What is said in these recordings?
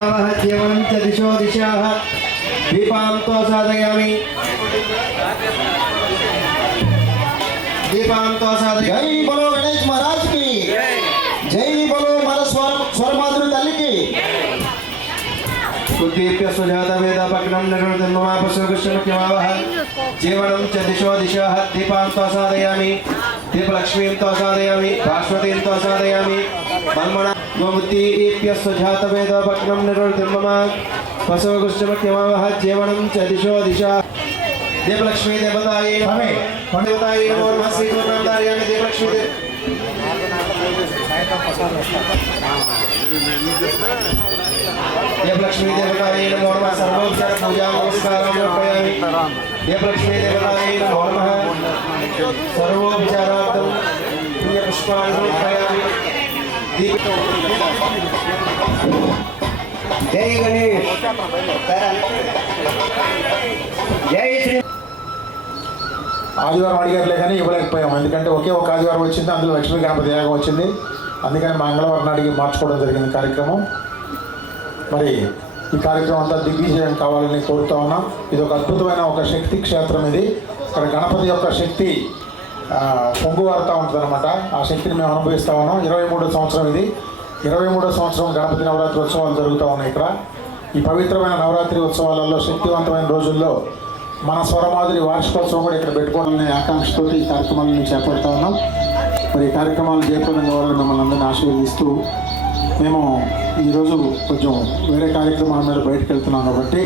जीवनं च दिशो दिशाः दीपान्तो साधयामि दीपान्तो साधयामि। जय बोलो गणेश महाराज की जय बोलो हमारा स्वर माधुरी तल्ली की। उद्दीप्य सुजात वेदपग्नं नरोदन्ममापसुगुष्टमुख्यमावः जीवनं च दिशो दिशाः दीपान्तो साधयामि दीपलक्ष्मीं तो साधयामि भास्वतीं तो साधयामि मन्मना गोमुद्दीप्य सुजात वेदपग्नं नरोदन्ममापसुगुष्टमुख्यमावः जीवनं च दिशो दिशाः देवलक्ष्मी देवताये नमः देवताये नमो नमः श्री गुरुनामधारयामि देवलक्ष्मी देवलक्ष्मी देवताये नमो नमः सर्वोपचार पूजा नमस्कारं समर्पयामि देवलक्ष्मी देवताये नमो नमः सर्वोपचारार्थं पुण्यपुष्पाणि समर्पयामि। जय गणेश जय श्री। ఆదివారం అడిగారులే కానీ ఇవ్వలేకపోయాము, ఎందుకంటే ఒకే ఒక ఆదివారం వచ్చింది, అందులో లక్ష్మీ గణపతి యాగం వచ్చింది, అందుకని మంగళవారం నాటికి మార్చుకోవడం జరిగింది కార్యక్రమం. మరి ఈ కార్యక్రమం అంతా దిగ్విజయం కావాలని కోరుతా ఉన్నాం. ఇది ఒక అద్భుతమైన ఒక శక్తి క్షేత్రం. ఇది ఇక్కడ గణపతి యొక్క శక్తి పొంగువారుతూ ఉంటుంది అనమాట. ఆ శక్తిని మేము అనుభవిస్తూ ఉన్నాం. 23వ సంవత్సరం ఇది. 23వ సంవత్సరం గణపతి నవరాత్రి ఉత్సవాలు జరుగుతూ ఉన్నాయి ఇక్కడ. ఈ పవిత్రమైన నవరాత్రి ఉత్సవాలలో శక్తివంతమైన రోజుల్లో మన స్వరమాధురి వార్షికోత్సవం కూడా ఇక్కడ పెట్టుకోవాలనే ఆకాంక్షతో ఈ కార్యక్రమాలను చేపడుతూ ఉన్నాం. మరి ఈ కార్యక్రమాలు జయప్రదం కావాలని మిమ్మల్ని అందరినీ ఆశీర్వదిస్తూ మేము ఈరోజు కొంచెం వేరే కార్యక్రమాల మీద బయటకు వెళ్తున్నాం కాబట్టి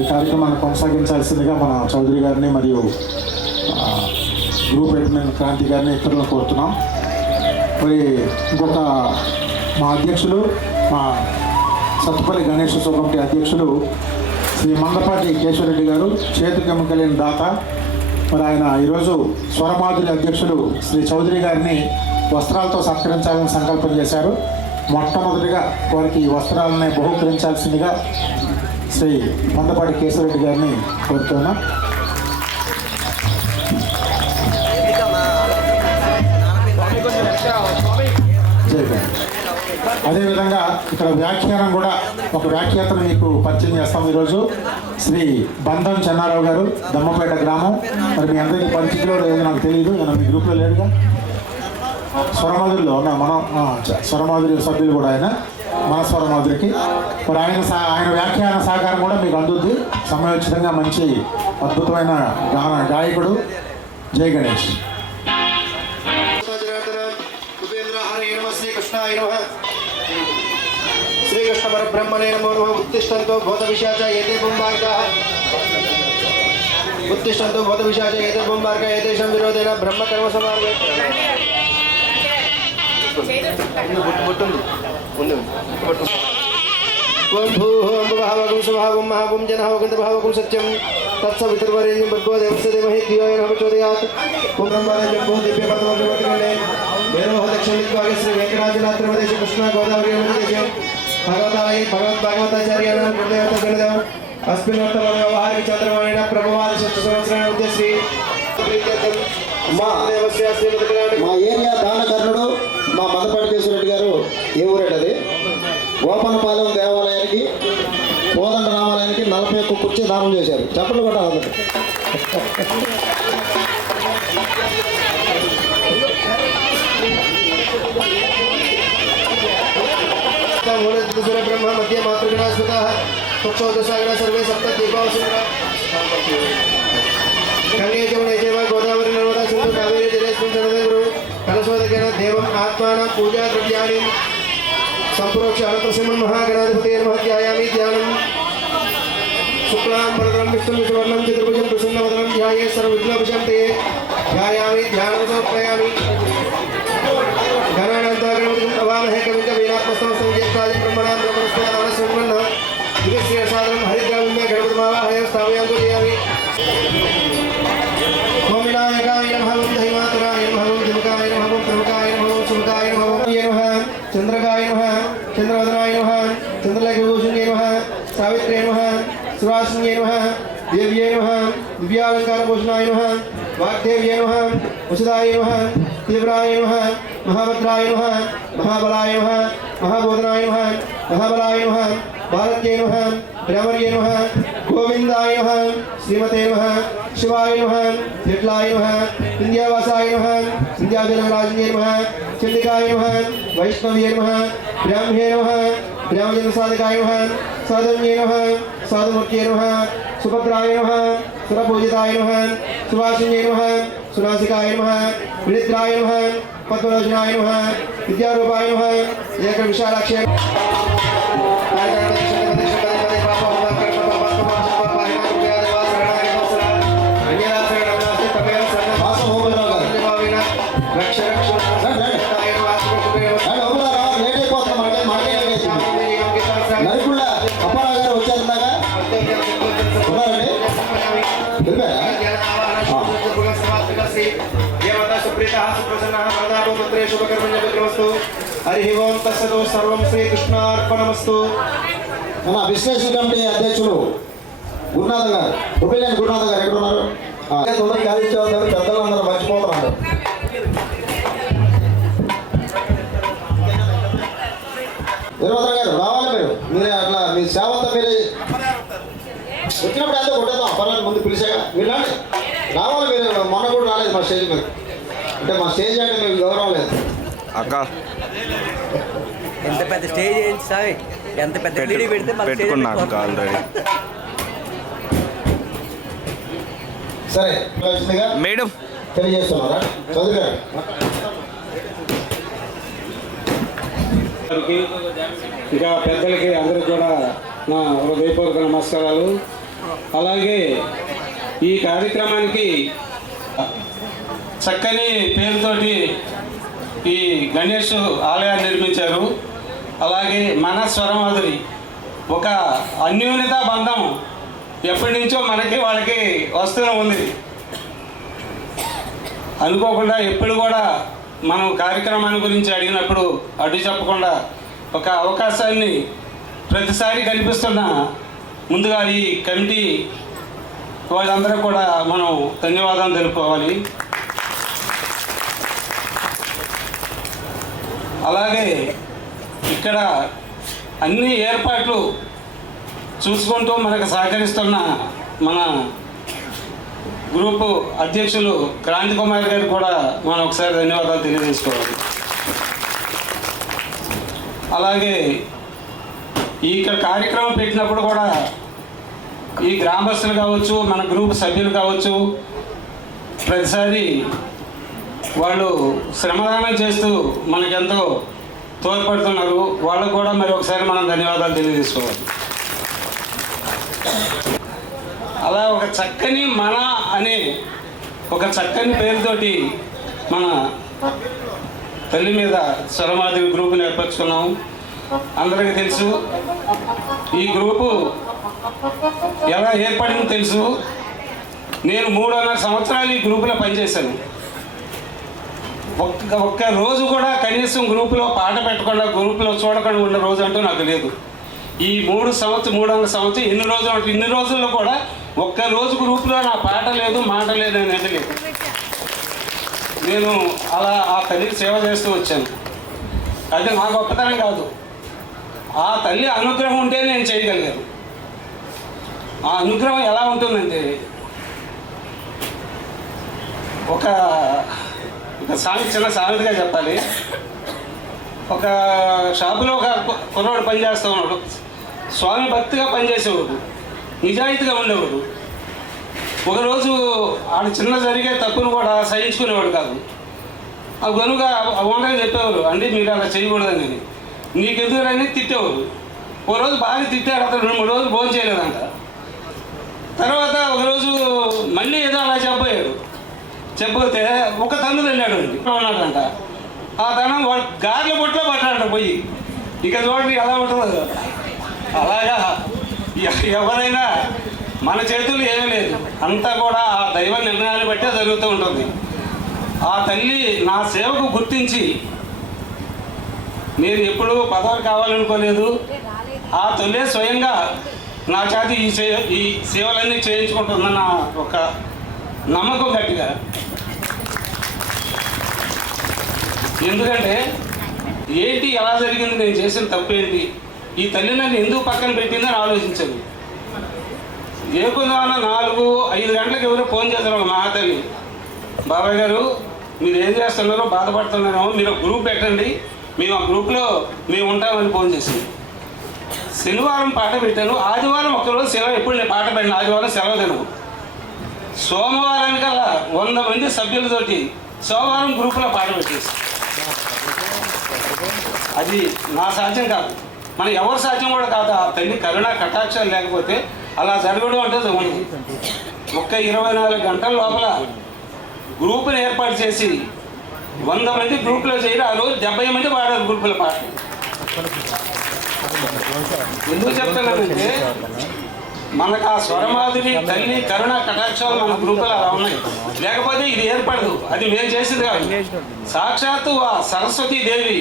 ఈ కార్యక్రమాన్ని కొనసాగించాల్సిందిగా మన చౌదరి గారిని మరియు గ్రూప్ అడ్మిన్ క్రాంతి గారిని ఇతరులను కోరుతున్నాం. మరి ఇంకొక మా అధ్యక్షులు, మా సత్తుపల్లి గణేశోత్సవ కమిటీ అధ్యక్షులు శ్రీ మందపాటి కేశవరెడ్డి గారు, చేతికి ఎముకలేని దాత. మరి ఆయన ఈరోజు స్వరమాధురి అధ్యక్షులు శ్రీ చౌదరి గారిని వస్త్రాలతో సత్కరించాలని సంకల్పం చేశారు. మొట్టమొదటిగా వారికి వస్త్రాలని బహుకరించాల్సిందిగా శ్రీ మందపాటి కేశవరెడ్డి గారిని కోరుతున్నా. అదేవిధంగా ఇక్కడ వ్యాఖ్యానం కూడా ఒక వ్యాఖ్యాతను మీకు పరిచయం చేస్తాం ఈరోజు. శ్రీ బంధం చెన్నారావు గారు, దమ్మపేట గ్రామం. మరి మీ అందరికీ పరిచయంలో లేదో నాకు తెలియదు, నేను మీ గ్రూప్లో లేదుగా. స్వరమాధురిలో ఉన్న మనం స్వరమాధురి సభ్యులు కూడా ఆయన మన స్వరమాధురికి. మరి ఆయన వ్యాఖ్యాన సహకారం కూడా మీకు అందుద్ది సమయోచితంగా. మంచి అద్భుతమైన గాయకుడు. జై గణేష్. श्रीकृष्ण परब्रह्मणे नमो नमः। उत्तिष्ठन्तु भूतपिशाच एते पुंबार्काः उत्तिष्ठन्तु भूतपिशाच एते पुंबार्काः एतेषां विरोधेन ब्रह्मकर्म समार्गे ओं भूः भावगुं स्वभावं महागुं जनः गन्धभावगुं सत्यं तत्सवितुर्वरेण्यं भर्गो देवस्य धीमहि धियो यो नः प्रचोदयात्। ओं ब्रह्माण्डं जम्बो दिव्यपद्मवर्णवर्तिकण्डे मेरोः दक्षिणदिग्भागे श्री वेङ्कटाचलात्रमदेशे कृष्णा गोदावरी नदीदेशे भगवताय भगवताचार्याणां गुरुदेवता गणदेव अस्मिन् वर्तमानव्यवहारिक चन्द्रमाणेन प्रभवादिषष्ठसंवत्सरेण उद्यश्री మా ఏరియా దానకర్ణుడు మా మందపాటి కేశవరెడ్డి గారు. ఏ ఊరేట అది? గోపనపాలెం దేవాలయానికి, కోదండ రామాలయానికి 41 కుర్చీ దానం చేశారు. చప్పట్లు కొట్టాలి. ब्रह्म मध्य मातृगणा स्मृतः पक्षोदशागणा सर्वे सप्त दीपावसुरा गंगे जमुने चैव गोदावरी नर्मदा सिंधु कावेरी जलेस्मिन् सन्निधिं कुरु कलशोदकेन देवम् आत्मानं पूजा द्रव्याणि सम्प्रोक्ष्य अनन्तसिंहं महागणाधिपतये नमः ध्यायामि ध्यानं शुक्लां वरदं विष्णुं विष्णुवर्णं चतुर्भुजं प्रसन्नवदनं ध्यायेत् सर्वविघ्नोपशान्तये ध्यायामि ध्यानं समर्पयामि। गणानान्त्वा गणपतिं नमामहे कविं कवीनात्मस्तमस्तं ज्येष्ठादिं ब्रह्मणां ब्रह्मणस्पदानशृण्वन्नः दिव्यश्रीसादनं हरिद्राविं मे गणपतिमावाहय स्थापयामि पूजयामि। ओं विनायकाय नमः, ओं धैमातराय नमः, ओं दिमुखाय नमः, ओं प्रमुखाय नमः, ओं सुमुखाय नमः, चन्द्रकाय नमः, चन्द्रवदनाय नमः, चन्द्रलेखविभूषणे नमः, सावित्र्ये नमः, सुवासिन्ये नमः, देव्ये नमः, दिव्यालङ्कारभूषणाय नमः, वाग्देव्ये नमः, उषिताय नमः, तीव्राय नमः, महाभद्राय नमः, महाबलाय नमः, महाबोधनाय नमः, महाबलाय नमः, भारत्यै नमः ब्रह्मण्यै नमः गोविन्दाय नमः श्रीमते नमः शिवाय नमः विठलाय नमः विंध्यवासाय नमः विंध्याचलराजन्यै नमः चंडिकाय नमः वैष्णव्यै नमः ब्रह्मे नमः ब्रह्मजनसाधकाय नमः साधव्यै नमः साधुमूर्त्यै नमः सुभद्राय नमः सुरपूजिताय नमः सुभाषिन्यै नमः सुनासिकाय नमः विनिद्राय नमः पद्मलोचनाय नमः विद्यारूपाय नमः एकविशालाक्षय నరుకుళ్ళ అప్పారావు గారు వచ్చారున్నాగా హరి ఓం తస్సతు సర్వం శ్రీకృష్ణార్పణమస్తు. మన విశ్లేషణ కమిటీ అధ్యక్షులు గురునాథ గారు, ఉపేలేని గురునాథ గారు ఎక్కడ ఉన్నారు? తొందరగా కాదించేవారు, పెద్దలు అందరూ మర్చిపోతున్నారు. వీరభద్ర గారు రావాలి, మీరే అట్లా మీ సేవంతా మీరే వచ్చినప్పుడు అంతా కొట్టేద్దాం. పర్వాలేదు, ముందు పిలిచాగా మీరు రావాలి. మీరు మొన్న కూడా రాలేదు మా స్టేజ్ మీద, అంటే మా స్టేజ్ అంటే మీకు గౌరవం లేదు. అక్క ఎంత పెద్ద స్టేజ్ ఏంటి సార్, ఎంత పెద్ద టీడీ పెడితే పెట్టుకున్నా అక్క ఆల్రెడీ. సరే వచ్చిందిగా మేడం తెలియజేస్తున్నారా చదువు గారు? ఇంకా పెద్దలకి అందరికి కూడా నా హృదయపూర్వక నమస్కారాలు. అలాగే ఈ కార్యక్రమానికి చక్కని పేరుతోటి ఈ గణేష్ ఆలయాన్ని నిర్మించారు. అలాగే మన స్వరమాధురి ఒక అన్యోన్యత బంధం ఎప్పటి నుంచో మనకి వాళ్ళకి వస్తూనే ఉంది. అనుకోకుండా ఎప్పుడు కూడా మనం కార్యక్రమాన్ని గురించి అడిగినప్పుడు అడ్డు చెప్పకుండా ఒక అవకాశాన్ని ప్రతిసారి కల్పిస్తున్న ముందుగా ఈ కమిటీ వాళ్ళందరూ కూడా మనం ధన్యవాదాలు తెలుపుకోవాలి. అలాగే ఇక్కడ అన్ని ఏర్పాట్లు చూసుకుంటూ మనకు సహకరిస్తున్న మన గ్రూపు అధ్యక్షులు క్రాంతి కుమార్ గారు కూడా మనం ఒకసారి ధన్యవాదాలు తెలియజేసుకోవాలి. అలాగే ఇక్కడ కార్యక్రమం పెట్టినప్పుడు కూడా ఈ గ్రామస్తులు కావచ్చు, మన గ్రూప్ సభ్యులు కావచ్చు, ప్రతిసారి వాళ్ళు శ్రమదానం చేస్తూ మనకెంతో తోడ్పడుతున్నారు. వాళ్ళకు కూడా మరి ఒకసారి మనం ధన్యవాదాలు తెలియజేసుకోవాలి. అలా ఒక చక్కని మన అనే ఒక చక్కని పేరుతోటి మన తల్లి మీద స్వరమాధవి గ్రూపుని ఏర్పరచుకున్నాము. అందరికీ తెలుసు ఈ గ్రూపు ఎలా ఏర్పడిందో తెలుసు. నేను 3.5 సంవత్సరాలు ఈ గ్రూపులో పనిచేశాను. ఒక్క రోజు కూడా కనీసం గ్రూపులో పాట పెట్టకుండా, గ్రూపులో చూడకుండా ఉన్న రోజు అంటూ నాకు లేదు. ఈ 3.5 సంవత్సరం ఇన్ని రోజుల్లో కూడా ఒక్క రోజు గ్రూపులో నా పాట లేదు, మాట లేదు అనేది లేదు. నేను అలా ఆ తల్లికి సేవ చేస్తూ వచ్చాను. అది నా గొప్పతనం కాదు, ఆ తల్లి అనుగ్రహం ఉంటే నేను చేయగలిగాను. ఆ అనుగ్రహం ఎలా ఉంటుందంటే ఒక చిన్న సామెతగా చెప్పాలి. ఒక షాపులో ఒక కుర్రాడు పనిచేస్తూ ఉన్నాడు. స్వామి భక్తిగా పనిచేసేవాడు, నిజాయితీగా ఉండేవాడు. ఒకరోజు ఆడ చిన్న జరిగే తప్పును కూడా సహించుకునేవాడు కాదు. ఆ గనుక ఓనర్గా చెప్పేవారు, అంటే మీరు అలా చేయకూడదని. నీకెందుకులని తిట్టేవారు. ఒక రోజు బాగా తిట్టాడు. అతను 2-3 రోజులు భోజనం చేయలేదంట. తర్వాత ఒకరోజు మళ్ళీ ఏదో అలా చెప్పాడు. చెప్పితే ఒక తన్ను వెళ్ళాడు ఉన్నాడంట. ఆ తనం వాడు గార్ల బొట్లో పట్టాడంట పోయి. ఇక చూడండి ఎలా ఉంటుందో. అలాగా ఎవరైనా మన చేతులు ఏమీ లేదు, అంతా కూడా ఆ దైవ నిర్ణయాన్ని బట్టే జరుగుతూ ఉంటుంది. ఆ తల్లి నా సేవకు గుర్తించి, నేను ఎప్పుడూ పదవి కావాలనుకోలేదు. ఆ తల్లి స్వయంగా నా చేతి ఈ సేవలన్నీ చేయించుకుంటుందన్న ఒక నమ్మకం గట్టిగా. ఎందుకంటే ఏంటి ఎలా జరిగింది, నేను చేసిన తప్పు ఏంటి, ఈ తల్లి నన్ను ఎందుకు పక్కన పెట్టిందని ఆలోచించాను. ఏకుదాన 4-5 గంటలకు ఎవరో ఫోన్ చేశారు ఒక మహాతల్లి, బాబాయ్ గారు మీరు ఏం చేస్తున్నారో బాధపడుతున్నారో మీరు ఒక గ్రూప్ పెట్టండి, మేము ఆ గ్రూప్లో మేము ఉంటామని ఫోన్ చేసింది. శనివారం పాట పెట్టాను, ఆదివారం ఒకరోజు సెలవు. ఎప్పుడు నేను పాట పెట్టిన ఆదివారం సెలవు తినవు. సోమవారానికల్లా 100 మంది సభ్యులతోటి సోమవారం గ్రూపులో పాట పెట్టేసి, అది నా సాధ్యం కాదు, మన ఎవరి సాధ్యం కూడా కాదు. ఆ తల్లి కరుణ కటాక్షాలు లేకపోతే అలా జరగడం అంటే ఉండదు. ఒక్క 24 గంటల లోపల గ్రూపుని ఏర్పాటు చేసి 100 మంది గ్రూపులో చేరి ఆ రోజు 70 మంది పాడారు గ్రూపుల పాట. ఎందుకు చెప్తున్నానంటే మనకు ఆ స్వరమాధురి తల్లి కరుణ కటాక్షాలు మన గ్రూపులు అలా ఉన్నాయి. లేకపోతే ఇది ఏర్పడదు. అది మేము చేసింది కాదు, సాక్షాత్తు ఆ సరస్వతీ దేవి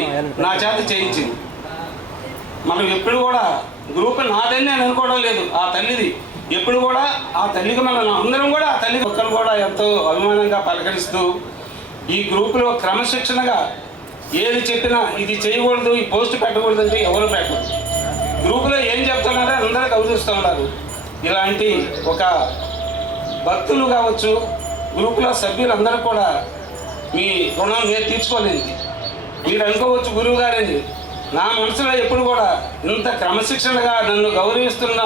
నా చేత చేయించింది. మనం ఎప్పుడు కూడా గ్రూప్ నాదని నేను అనుకోవడం లేదు, ఆ తల్లిది. ఎప్పుడు కూడా ఆ తల్లికి మనం అందరం కూడా ఆ తల్లికి ఒక్కరు కూడా ఎంతో అభిమానంగా పలకరిస్తూ ఈ గ్రూపులో క్రమశిక్షణగా ఏది చెప్పినా ఇది చేయకూడదు, ఈ పోస్ట్ పెట్టకూడదు అంటే ఎవరు పెట్టరు. గ్రూపులో ఏం చెప్తున్నారో అందరూ గౌరవిస్తూ ఉన్నారు. ఇలాంటి ఒక భక్తులు కావచ్చు, గ్రూపులో సభ్యులందరూ కూడా మీ రుణం నేను తీర్చుకోలేదు. మీరు అనుకోవచ్చు గురువు గారని, నా మనసులో ఎప్పుడు కూడా ఇంత క్రమశిక్షణగా నన్ను గౌరవిస్తున్న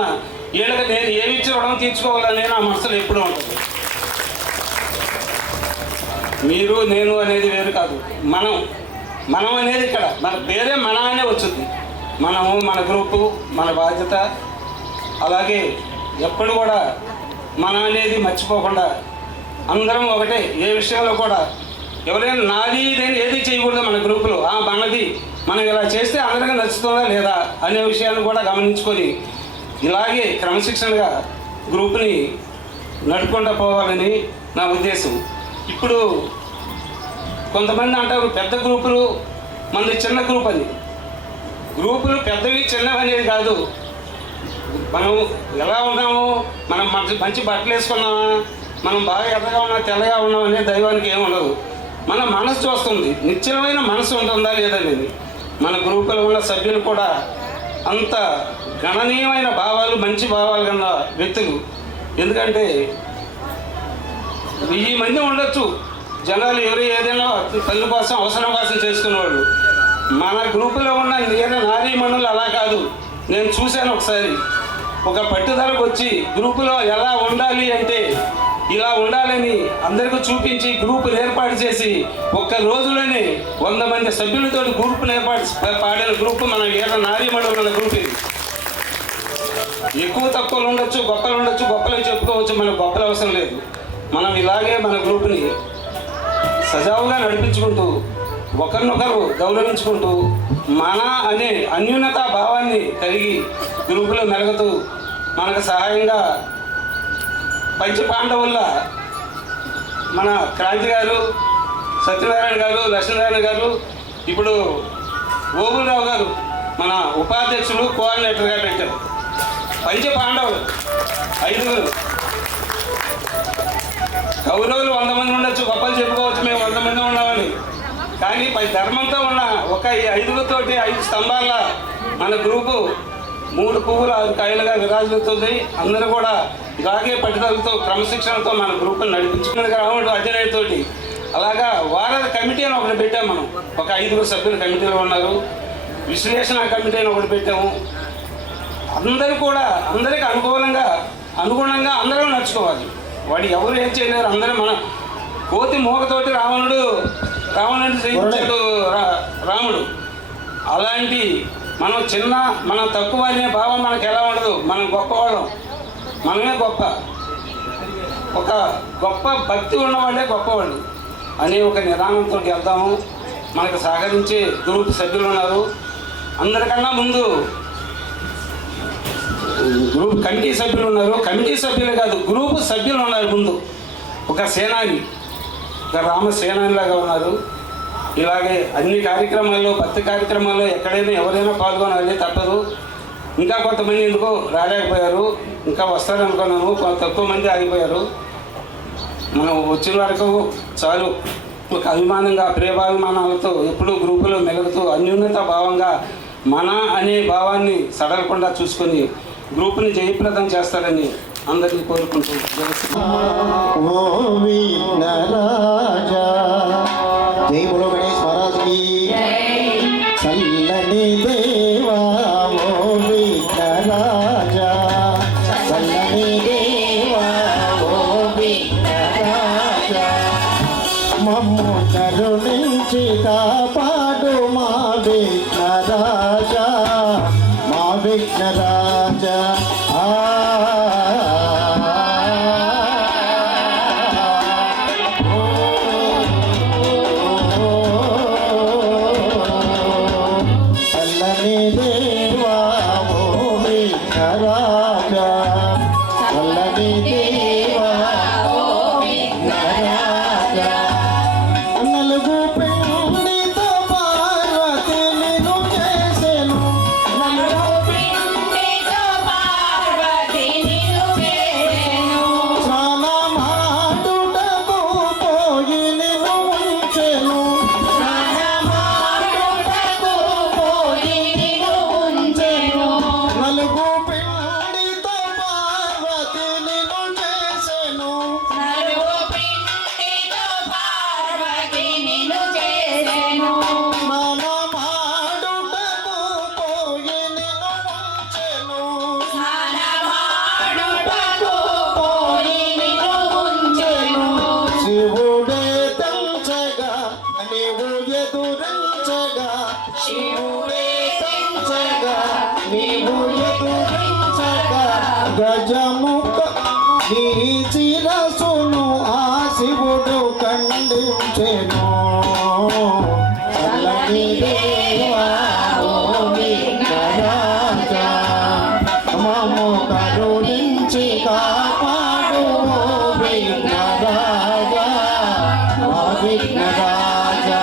వీళ్ళకి నేను ఏమి ఇచ్చి రుణం తీర్చుకోవాలని నా మనసులో ఎప్పుడూ ఉంటుంది. మీరు నేను అనేది వేరు కాదు, మనం అనేది ఇక్కడ మన పేరే మన అనే వచ్చింది. మనము, మన గ్రూపు, మన బాధ్యత. అలాగే ఎప్పుడు కూడా మన అనేది మర్చిపోకుండా అందరం ఒకటే. ఏ విషయంలో కూడా ఎవరైనా నాది ఇదేని ఏది చేయకూడదు మన గ్రూపులో. మనది మనం ఇలా చేస్తే అందరికీ నచ్చుతుందా లేదా అనే విషయాన్ని కూడా గమనించుకొని ఇలాగే క్రమశిక్షణగా గ్రూప్ని నడుపుకుంటూ పోవాలని నా ఉద్దేశం. ఇప్పుడు కొంతమంది అంటారు పెద్ద గ్రూపులు, మనది చిన్న గ్రూప్ అని. గ్రూపులు పెద్దవి చిన్నవి అనేది కాదు. మనం ఎలా ఉన్నాము, మనం మంచి బట్టలు వేసుకున్నామా, మనం బాగా ఎర్రగా ఉన్నా తెల్లగా ఉన్నాం అనేది దైవానికి ఏమి ఉండదు. మన మనసు చూస్తుంది, నిశ్చలమైన మనసు ఉంటుందా లేదనేది. మన గ్రూపులో ఉన్న సభ్యులు కూడా అంత గణనీయమైన భావాలు, మంచి భావాలు కన్నా వ్యక్తులు. ఎందుకంటే 1000 మంది ఉండొచ్చు జనాలు, ఎవరు ఏదైనా పనుల కోసం అవసరం కోసం చేసుకునేవాళ్ళు. మన గ్రూపులో ఉన్న నారీమణులు అలా కాదు. నేను చూశాను ఒకసారి, ఒక పట్టుదలకు వచ్చి గ్రూపులో ఎలా ఉండాలి అంటే ఇలా ఉండాలని అందరికీ చూపించి గ్రూపులు ఏర్పాటు చేసి ఒక్క రోజులోనే 100 మంది సభ్యులతో గ్రూపులు పాడిన గ్రూపు మన నారీమణులు ఉన్న గ్రూప్ ఇది. ఎక్కువ తక్కువలు ఉండొచ్చు, గొప్పలు ఉండొచ్చు, గొప్పలు చెప్పుకోవచ్చు, మనకు గొప్పలు అవసరం లేదు. మనం ఇలాగే మన గ్రూప్ని సజావుగా నడిపించుకుంటూ ఒకరినొకరు గౌరవించుకుంటూ మన అనే అన్యూనతా భావాన్ని కలిగి గ్రూపులో మెలుగుతూ మనకు సహాయంగా పంచపాండవుల్లా మన క్రాంతి గారు, సత్యనారాయణ గారు, లక్ష్మీనారాయణ గారు, ఇప్పుడు ఓబులరావు గారు మన ఉపాధ్యక్షులు, కోఆర్డినేటర్గా పెట్టారు. పంచపాండవులు 5గురు. కౌరవులు 100 మంది ఉండొచ్చు, గొప్పలు చెప్పుకోవచ్చు మేము 100 మంది ఉన్నామని. కానీ ధర్మంతో ఉన్న ఒక 5గురితోటి 5 స్తంభాల మన గ్రూపు 3 పువ్వులు 6 కాయలుగా విరాజిల్లుతుంది. అందరూ కూడా ఇలాగే పట్టుదలతో క్రమశిక్షణతో మన గ్రూపుని నడిపించుకునే రాముడు అజయతోటి. అలాగా వారద కమిటీ అని ఒకటి పెట్టాము. మనం ఒక 5గురు సభ్యులు కమిటీలో ఉన్నారు. విశ్లేషణ కమిటీ అని ఒకటి పెట్టాము. అందరూ కూడా అందరికి అనుగుణంగా అందరూ నడుచుకోవాలి. వాడు ఎవరు ఏం చేయలేరు. అందరూ మన కోతి మోగతోటి రావణుడు జయించాడు రాముడు. అలాంటి మనం తక్కువ అనే భావం మనకు ఎలా ఉండదు. మనం గొప్పవాళ్ళం, మనమే గొప్ప. ఒక గొప్ప భక్తి ఉన్నవాళ్ళే గొప్పవాళ్ళు అనే ఒక నిదానంతో వెళ్దాము. మనకు సహకరించే గ్రూప్ సభ్యులు ఉన్నారు. అందరికన్నా ముందు గ్రూప్ కమిటీ సభ్యులు ఉన్నారు. కమిటీ సభ్యులే కాదు, గ్రూపు సభ్యులు ఉన్నారు. ముందు ఒక సేనాని, ఒక రామ సేనానిలాగా ఉన్నారు. ఇలాగే అన్ని కార్యక్రమాల్లో, భక్తి కార్యక్రమాల్లో ఎక్కడైనా ఎవరైనా పాల్గొనాలి, తప్పదు. ఇంకా కొంతమంది ఎందుకో రాలేకపోయారు, ఇంకా వస్తారనుకున్నాము. తక్కువ మంది ఆగిపోయారు. మనం వచ్చిన వరకు చాలు. ఒక అభిమానంగా, ప్రేమాభిమానాలతో ఎప్పుడూ గ్రూపులో మెలుగుతూ అన్యూన్యత భావంగా మన అనే భావాన్ని సడలకుండా చూసుకొని గ్రూప్ని జయప్రదం చేస్తారని అందరినీ కోరుకుంటున్నాను. ఓ విఘ్నరాజా, జై బోలో గణేష్ మహారాజ్ కి చల్లని దేవా, ఓ విఘ్నరాజా, చల్లని దేవా, ఓ విఘ్నరాజా, మమ్ము కరుణించి కాపాడు మా విఘ్నరాజా, మా విఘ్నరాజా. చల్లని దేవా, ఓ విఘ్నరాజా, చల్లని దేవా, ఓ విఘ్నరాజా. నలుగు పిండితో పార్వతి నిన్ను చేసెను, నలుగు స్నానమాడుటకు పోయి నిన్ను ఉంచెను, నలుగు పిండితో పార్వతి నిన్ను చేసెను, స్నానమాడుటకు పోయి నిన్ను ఉంచెను. శివుడే తంచగా నీవు ఎదురించగా, శివుడే తంచగా నీవు ఎదురించగా, గజముఖ నీ శిరసును ఆ శివుడు ఖండించెను. చల్లని దేవా, ఓ విఘ్నరాజా, మమ్ము కరుణించి కాపాడు ఓ విఘ్నరాజా, మా విఘ్నరాజా.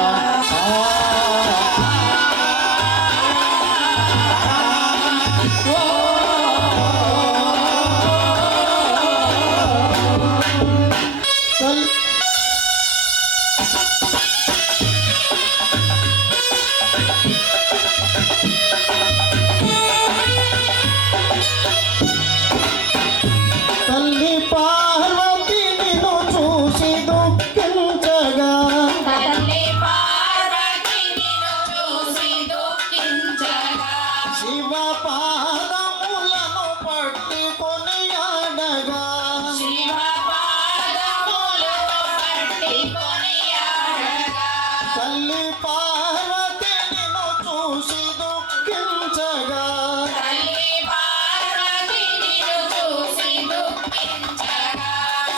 తల్లి పార్వతి నిన్ను చూసి దుఃఖించగా, శివ పాదములను పట్టుకొని ఆడగా, తల్లి పార్వతి నిన్ను చూసి దుఃఖించగా,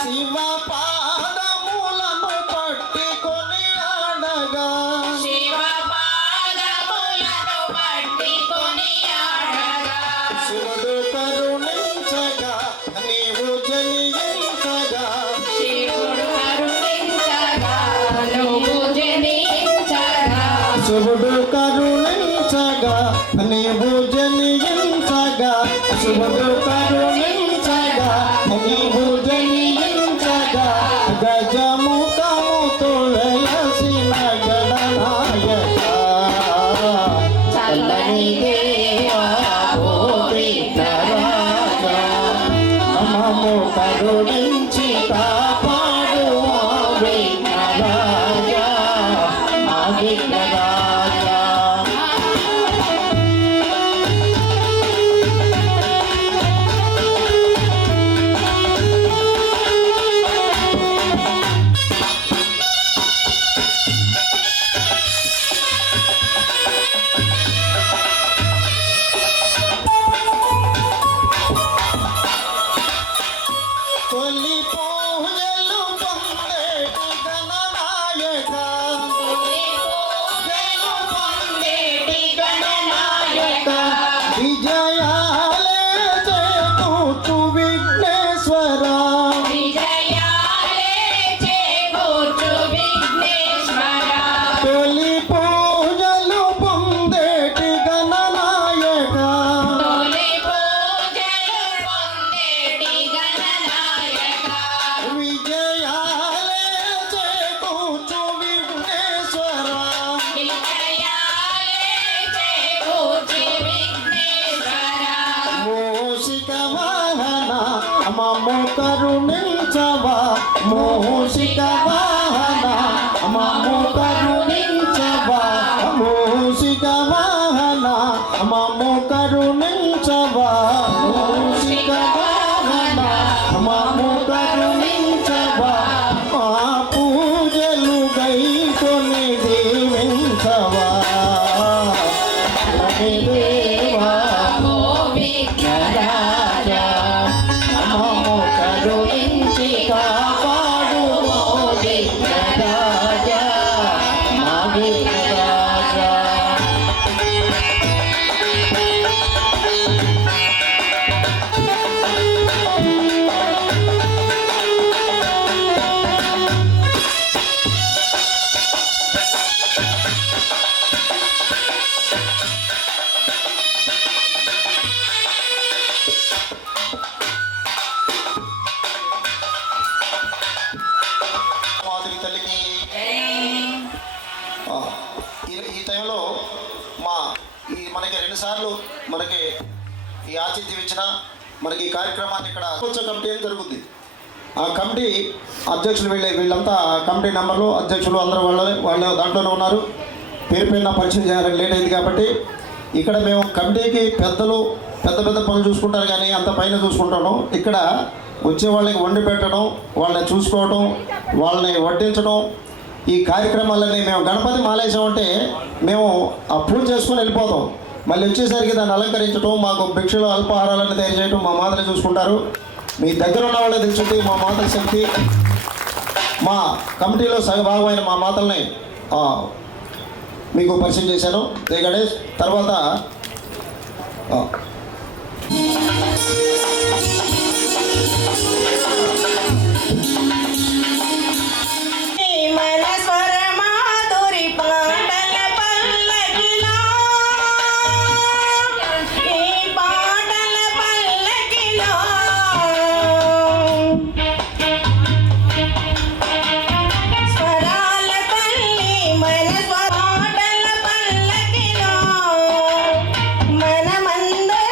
శివ పాదములను పట్టుకొని ఆడగా, శివుడు కరుణించగా నీవు జనించగా, శివుడు కరుణించగా నీవు జనించగా, శివుడు కరుణించగా నీవు జనించగా, గజముఖముతో వెలసిన గణనాయక, చల్లని దేవా, ఓ విఘ్నరాజా, మమ్ము కరుణించి కాపాడు ఓ విఘ్నరాజా, మా విఘ్నరాజా. కరుణించవా మూషిక వాహన మమ్ము కరుణించవా మూషిక వాహన మమ్ము కరుణించవా మూషిక వాహన మమ్ము కరుణించవా మా పూజలు గైకొని దీవించవా దేవా విఘ్నరాజా మమ్ము కరుణించి కాపాడు విఘ్నరాజా మా విఘ్నరాజా. మాధవి తల్లికి ఈ టైంలో మనకి 2 సార్లు మనకి ఈ ఆతిథ్యం ఇచ్చిన మనకి ఈ కార్యక్రమాన్ని ఇక్కడ కొంచెం కమిటీ అని జరుగుతుంది. ఆ కమిటీ అధ్యక్షులు వీళ్ళంతా కమిటీ మెంబర్లు అధ్యక్షులు అందరూ వాళ్ళ దాంట్లోనే ఉన్నారు. పేరు పేరున పరిచయం చేయాలని లేట్ అయింది కాబట్టి ఇక్కడ మేము కమిటీకి పెద్దలు పెద్ద పెద్ద పనులు చూసుకుంటారు కానీ అంత పైన చూసుకుంటాను. ఇక్కడ వచ్చే వాళ్ళకి వండి పెట్టడం, వాళ్ళని చూసుకోవడం, వాళ్ళని వడ్డించడం, ఈ కార్యక్రమాలన్నీ మేము గణపతి మాలేసామంటే మేము ఆ పూజ చేసుకుని వెళ్ళిపోతాం. మళ్ళీ వచ్చేసరికి దాన్ని అలంకరించడం, మాకు భిక్షలు అల్పాహారాలను తయారు చేయడం మా మాతలు చూసుకుంటారు. మీ దగ్గర ఉన్న వాళ్ళకి తెలుసుంది మా మాతల శక్తి. మా కమిటీలో సగభాగమైన మా మాతల్ని మీకు పరిచయం చేశాను. జై గణేష్. తర్వాత మన స్వర మాధురి పాటల పల్లకిలో ఈ పాటల పల్లకిలో స్వరాల తల్లి మన పాటల పల్లకిలో మనమందరం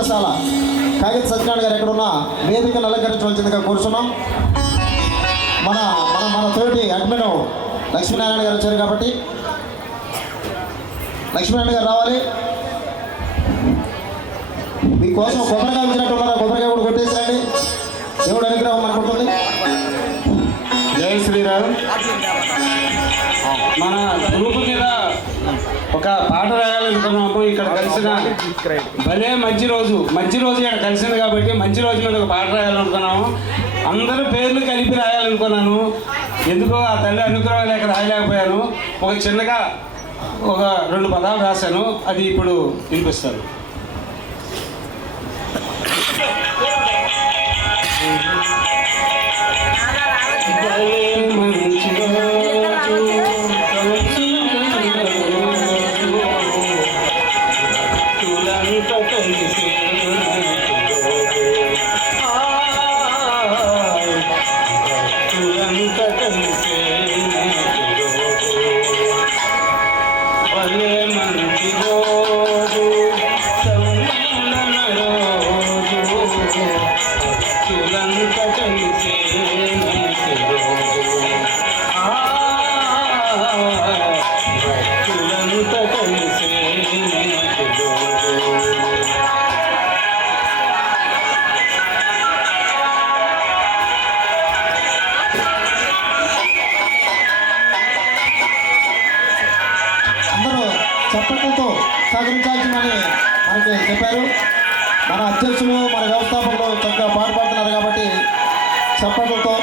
ఘంటసాల కాగిత సత్యనారాయణ గారు ఎక్కడున్నా వేదికను అలంకరించవలసిందిగా కోరుతున్నాం. మన మన మన తోటి అడ్మిన్ లక్ష్మీనారాయణ గారు వచ్చారు కాబట్టి లక్ష్మీనారాయణ గారు రావాలి. మీకోసం కొబ్బరికాయ ఉంచినట్టు ఉన్నారా? కొబ్బరికాయ కూడా కొట్టేసిరండి. దేవుడు అనుగ్రహం అనుకుంటుంది. జై శ్రీరామ్. మన గ్రూప్ మీద ఒక పాట రాయాలనుకున్నాము. ఇక్కడ కలిసిన భలే మంచి రోజు ఇక్కడ కలిసింది కాబట్టి మంచి రోజు మీద ఒక పాట రాయాలనుకున్నాము. అందరూ పేర్లు కలిపి రాయాలనుకున్నాను. ఎందుకో ఆ తల్లి అనుగ్రహం లేక రాయలేకపోయాను. ఒక చిన్నగా ఒక 2 పదాలు రాశాను. అది ఇప్పుడు వినిపిస్తాను. చప్పట్లతో సహకరించాల్సిందని మనకి చెప్పారు. మన అధ్యక్షులు మన వ్యవస్థాపకులు చక్కగా పాటుపడుతున్నారు కాబట్టి చప్పట్లతో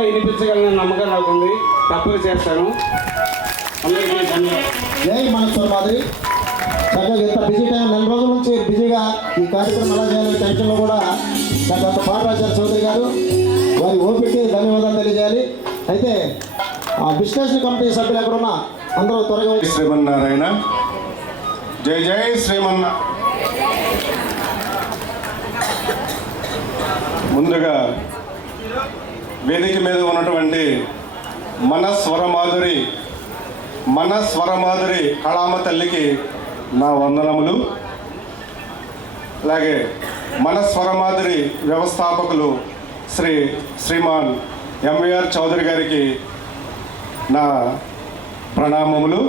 వినిపించగలని నమ్మకం నాకుంది. తప్పక చేస్తాను. అందరికీ ధన్యవాదాలు. జై మనస్వర్ మాదిరి. చక్కగా ఎంత బిజీ టైం 4 రోజుల నుంచి బిజీగా ఈ కార్యక్రమం ఎలా చేయాలి టెన్షన్లో కూడా నాకు అంత పాట రాశారు చౌదరి గారు. వారి ఓపికకి ధన్యవాదాలు తెలియజేయాలి. అయితే ఆ విశ్లేషణ కమిటీ సభ్యులు ఎక్కడున్నా అందరూ త్వరగా శ్రీమన్నారాయణ. జై జై శ్రీమన్నా. ముందుగా వేదిక మీద ఉన్నటువంటి మన స్వరమాధురి కళామ తల్లికి నా వందనములు. అలాగే మన స్వరమాధురి వ్యవస్థాపకులు శ్రీమాన్ ఎంవీఆర్ చౌదరి గారికి నా ప్రణామములు.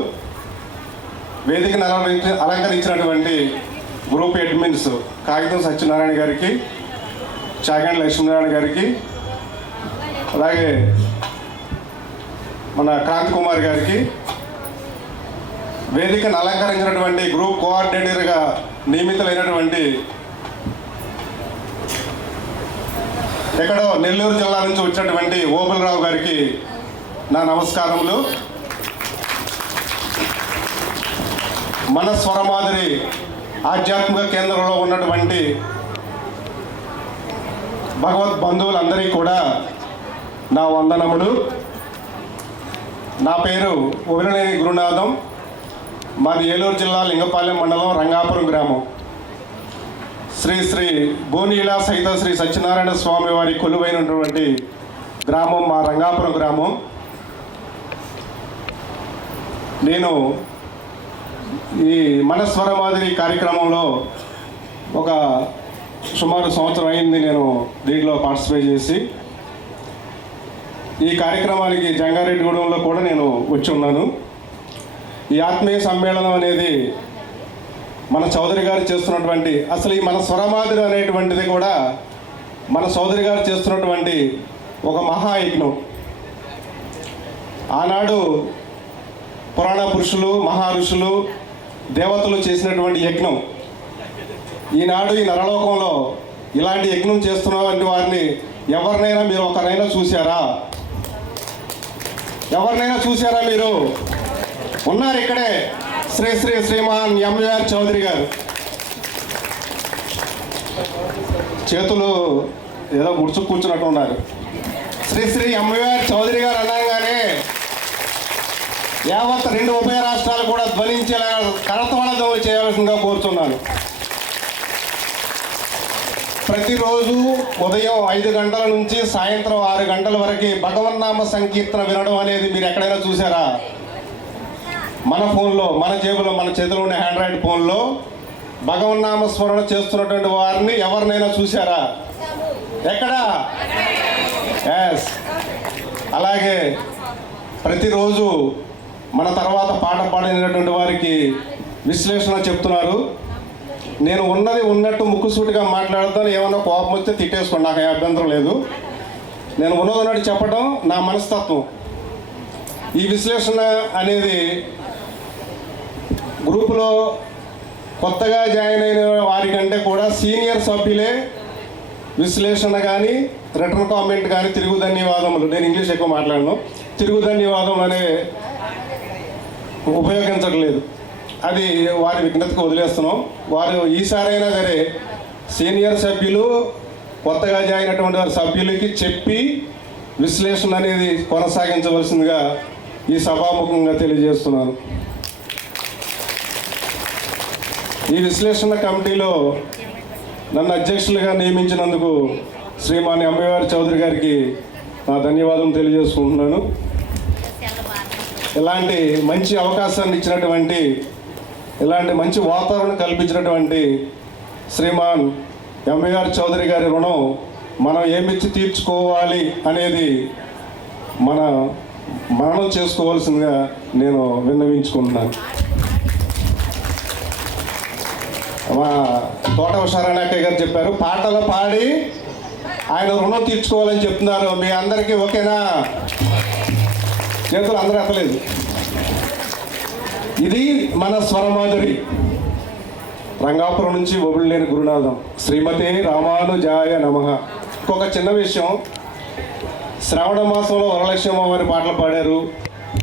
వేదికను అలంకరించినటువంటి గ్రూప్ అడ్మిన్స్ కాగితం సత్యనారాయణ గారికి, చాగంటి లక్ష్మీనారాయణ గారికి, అలాగే మన క్రాంతి కుమార్ గారికి, వేదికను అలంకరించినటువంటి గ్రూప్ కోఆర్డినేటర్గా నియమితులైనటువంటి ఎక్కడో నెల్లూరు జిల్లా నుంచి వచ్చినటువంటి ఓబులరావు గారికి నా నమస్కారములు. మన స్వరమాధురి ఆధ్యాత్మిక కేంద్రంలో ఉన్నటువంటి భగవద్ బంధువులందరికీ కూడా నా వందనములు. నా పేరు ఒవిరనేని గురునాథం. మాది ఏలూరు జిల్లా లింగపాలెం మండలం రంగాపురం గ్రామం. శ్రీ శ్రీ భూనీలా సహిత శ్రీ సత్యనారాయణ స్వామి వారి కొలువైనటువంటి గ్రామం మా రంగాపురం గ్రామం. నేను ఈ మన స్వరమాధురి కార్యక్రమంలో ఒక సుమారు సంవత్సరం అయింది నేను దీంట్లో పార్టిసిపేట్ చేసి. ఈ కార్యక్రమానికి జంగారెడ్డిగూడెంలో కూడా నేను వచ్చి ఉన్నాను. ఈ ఆత్మీయ సమ్మేళనం అనేది మన చౌదరి గారు చేస్తున్నటువంటి, అసలు ఈ మన స్వరమాధురి అనేటువంటిది కూడా మన చౌదరి గారు చేస్తున్నటువంటి ఒక మహాయజ్ఞం. ఆనాడు పురాణ పురుషులు, మహా ఋషులు, దేవతలు చేసినటువంటి యజ్ఞం. ఈనాడు ఈ నరలోకంలో ఇలాంటి యజ్ఞం చేస్తున్నటువంటి వారిని ఎవరినైనా మీరు ఒకరైనా చూశారా? ఎవరినైనా చూశారా? మీరు ఉన్నారు ఇక్కడే శ్రీ శ్రీ శ్రీమాన్ ఎంవీఆర్ చౌదరి గారు. చేతులు ఏదో ముడుచు కూర్చున్నట్టు ఉన్నారు. శ్రీ శ్రీ ఎంవీఆర్ చౌదరి గారు అనగానే యావత్ 2 ఉభయ రాష్ట్రాలు కూడా ధ్వనించేలా కరతాళ చేయాల్సిందిగా కోరుతున్నాను. ప్రతిరోజు ఉదయం 5 గంటల నుంచి సాయంత్రం 6 గంటల వరకు భగవన్నామ సంకీర్తన వినడం అనేది మీరు ఎక్కడైనా చూసారా? మన ఫోన్లో, మన జేబులో, మన చేతిలో ఉండే ఆండ్రాయిడ్ ఫోన్లో భగవన్నామ స్మరణ చేస్తున్నటువంటి వారిని ఎవరినైనా చూసారా? ఎక్కడా? ఎస్. అలాగే ప్రతిరోజు మన తర్వాత పాట పాడినటువంటి వారికి విశ్లేషణ చెప్తున్నారు. నేను ఉన్నది ఉన్నట్టు ముక్కుసూటిగా మాట్లాడతాను. ఏమన్నా కోపం వస్తే తిట్టేసుకోండి, నాకు అభ్యంతరం లేదు. నేను ఉన్నది ఉన్నట్టు చెప్పడం నా మనస్తత్వం. ఈ విశ్లేషణ అనేది గ్రూపులో కొత్తగా జాయిన్ అయిన వారికంటే కూడా సీనియర్ సభ్యులే విశ్లేషణ కానీ, రిటర్న్ కామెంట్ కానీ, తిరుగు ధన్యవాదములు, నేను ఇంగ్లీష్ ఎక్కువ మాట్లాడను, తిరుగు ధన్యవాదం అనే ఉపయోగించట్లేదు. అది వారి విజ్ఞతకు వదిలేస్తున్నాం. వారు ఈసారైనా సరే సీనియర్ సభ్యులు కొత్తగా జాయిన్ అయినటువంటి వారి సభ్యులకి చెప్పి విశ్లేషణ అనేది కొనసాగించవలసిందిగా ఈ సభాముఖంగా తెలియజేస్తున్నాను. ఈ విశ్లేషణ కమిటీలో నన్ను అధ్యక్షులుగా నియమించినందుకు శ్రీమాన్ ఎంవీఆర్ చౌదరి గారికి నా ధన్యవాదం తెలియజేసుకుంటున్నాను. ఇలాంటి మంచి అవకాశాన్ని ఇచ్చినటువంటి, ఇలాంటి మంచి వాతావరణం కల్పించినటువంటి శ్రీమాన్ ఎంవీఆర్ చౌదరి గారి రుణం మనం ఏమిచ్చి తీర్చుకోవాలి అనేది మనం చేసుకోవాల్సిందిగా నేను విన్నవించుకుంటున్నాను. మా తోట ఉషారాణాకయ్య గారు చెప్పారు, పాటలు పాడి ఆయన రుణం తీర్చుకోవాలని చెప్తున్నారు. మీ అందరికీ ఓకేనా? చేతులు అందరూ ఎత్తలేదు. ఇది మన స్వరమాధురి. రంగాపురం నుంచి ఒబిళ్ళేని గురునాథం. శ్రీమతి రామానుజాయ నమః. ఇంకొక చిన్న విషయం, శ్రావణ మాసంలో వరలక్ష్మి అమ్మవారి పాటలు పాడారు,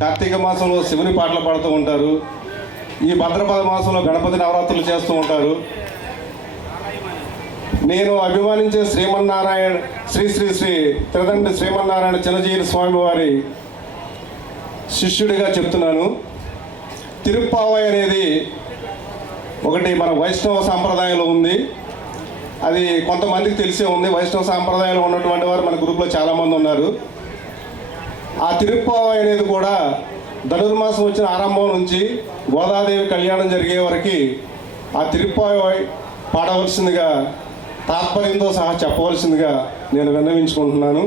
కార్తీక మాసంలో శివుని పాటలు పాడుతూ ఉంటారు, ఈ భద్రపద మాసంలో గణపతి నవరాత్రులు చేస్తూ ఉంటారు. నేను అభిమానించే శ్రీమన్నారాయణ శ్రీ శ్రీ శ్రీ త్రిదండి శ్రీమన్నారాయణ చిన్నజీవి స్వామి వారి శిష్యుడిగా చెప్తున్నాను. తిరుప్పావై అనేది ఒకటి మన వైష్ణవ సాంప్రదాయంలో ఉంది. అది కొంతమందికి తెలిసే ఉంది. వైష్ణవ సాంప్రదాయంలో ఉన్నటువంటి వారు మన గ్రూప్లో చాలామంది ఉన్నారు. ఆ తిరుప్పావై అనేది కూడా ధనుర్మాసం వచ్చిన ఆరంభం నుంచి గోదాదేవి కళ్యాణం జరిగే వరకు ఆ తిరుప్పావై పాడవలసిందిగా, తాత్పర్యంతో సహా చెప్పవలసిందిగా నేను విన్నవించుకుంటున్నాను.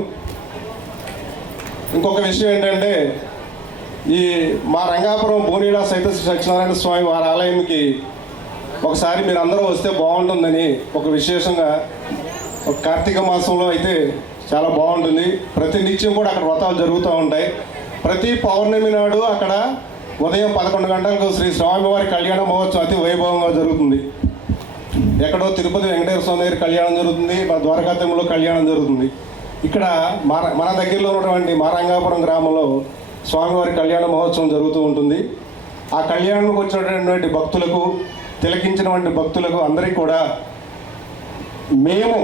ఇంకొక విషయం ఏంటంటే, ఈ మా రంగాపురం భూనీలా సహిత సత్యనారాయణ స్వామి వారి ఆలయానికి ఒకసారి మీరు అందరూ వస్తే బాగుంటుందని ఒక విశేషంగా ఒక కార్తీక మాసంలో అయితే చాలా బాగుంటుంది. ప్రతి నిత్యం కూడా అక్కడ వ్రతాలు జరుగుతూ ఉంటాయి. ప్రతి పౌర్ణమి నాడు అక్కడ ఉదయం 11 గంటలకు శ్రీ స్వామివారి కళ్యాణ మహోత్సవం అతి వైభవంగా జరుగుతుంది. ఎక్కడో తిరుపతి వెంకటేశ్వర స్వామి దగ్గర కళ్యాణం జరుగుతుంది, మా ద్వారకాతిలో కళ్యాణం జరుగుతుంది. ఇక్కడ మన దగ్గరలో ఉన్నటువంటి మారంగాపురం గ్రామంలో స్వామివారి కళ్యాణ మహోత్సవం జరుగుతూ ఉంటుంది. ఆ కళ్యాణంకి వచ్చినటువంటి భక్తులకు, తిలకించినటువంటి భక్తులకు అందరికీ కూడా మేము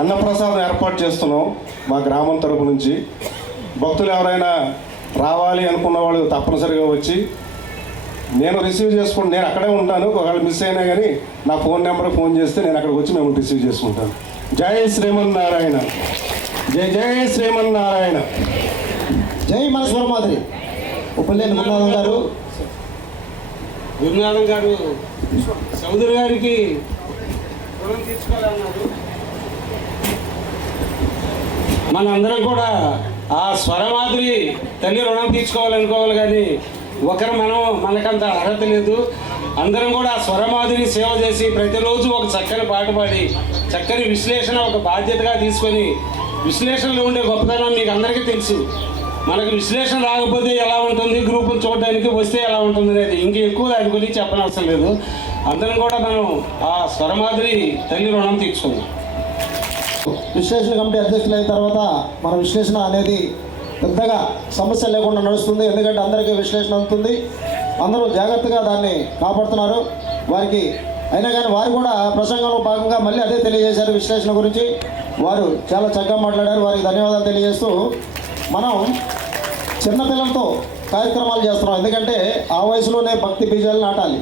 అన్నప్రసాదం ఏర్పాటు చేస్తున్నాం మా గ్రామం తరపు నుంచి. భక్తులు ఎవరైనా రావాలి అనుకున్న వాళ్ళు తప్పనిసరిగా వచ్చి నేను రిసీవ్ చేసుకుంటాను. నేను అక్కడే ఉంటాను. ఒకవేళ మిస్ అయినా కానీ నా ఫోన్ నెంబర్ ఫోన్ చేస్తే నేను అక్కడికి వచ్చి మేము రిసీవ్ చేసుకుంటాను. జై శ్రీమన్నారాయణ, జై జై శ్రీమన్నారాయణ. జై మన స్వరమాదిరి. ఉప్పలేని గురునాథం గారు, గురునాథం గారు సముద్ర గారికి రుణం తీర్చుకోవాలన్నారు. మనందరం కూడా ఆ స్వరమాదిరి తల్లి రుణం తీర్చుకోవాలనుకోవాలి, కానీ మనకంత అర్హత లేదు. అందరం కూడా ఆ స్వరమాదిరి సేవ చేసి ప్రతిరోజు ఒక చక్కని పాట పాడి చక్కని విశ్లేషణ ఒక బాధ్యతగా తీసుకొని, విశ్లేషణలో ఉండే గొప్పతనం మీకు అందరికీ తెలుసు. మనకు విశ్లేషణ రాకపోతే ఎలా ఉంటుంది, గ్రూపులు చూడడానికి వస్తే ఎలా ఉంటుంది అనేది ఇంక ఎక్కువ దాని గురించి చెప్పనవసరం లేదు. అందరం కూడా మనం ఆ స్వరమాదిరి తల్లి రుణం తీర్చుకుందాం. విశ్లేషణ కమిటీ అధ్యక్షులు అయిన తర్వాత మన విశ్లేషణ అనేది పెద్దగా సమస్య లేకుండా నడుస్తుంది. ఎందుకంటే అందరికీ విశ్లేషణ అవుతుంది, అందరూ జాగ్రత్తగా దాన్ని కాపాడుతున్నారు. వారికి అయినా కానీ వారు కూడా ప్రసంగంలో భాగంగా మళ్ళీ అదే తెలియజేశారు. విశ్లేషణ గురించి వారు చాలా చక్కగా మాట్లాడారు. వారికి ధన్యవాదాలు తెలియజేస్తూ మనం చిన్నపిల్లలతో కార్యక్రమాలు చేస్తున్నాం. ఎందుకంటే ఆ వయసులోనే భక్తి బీజాలు నాటాలి.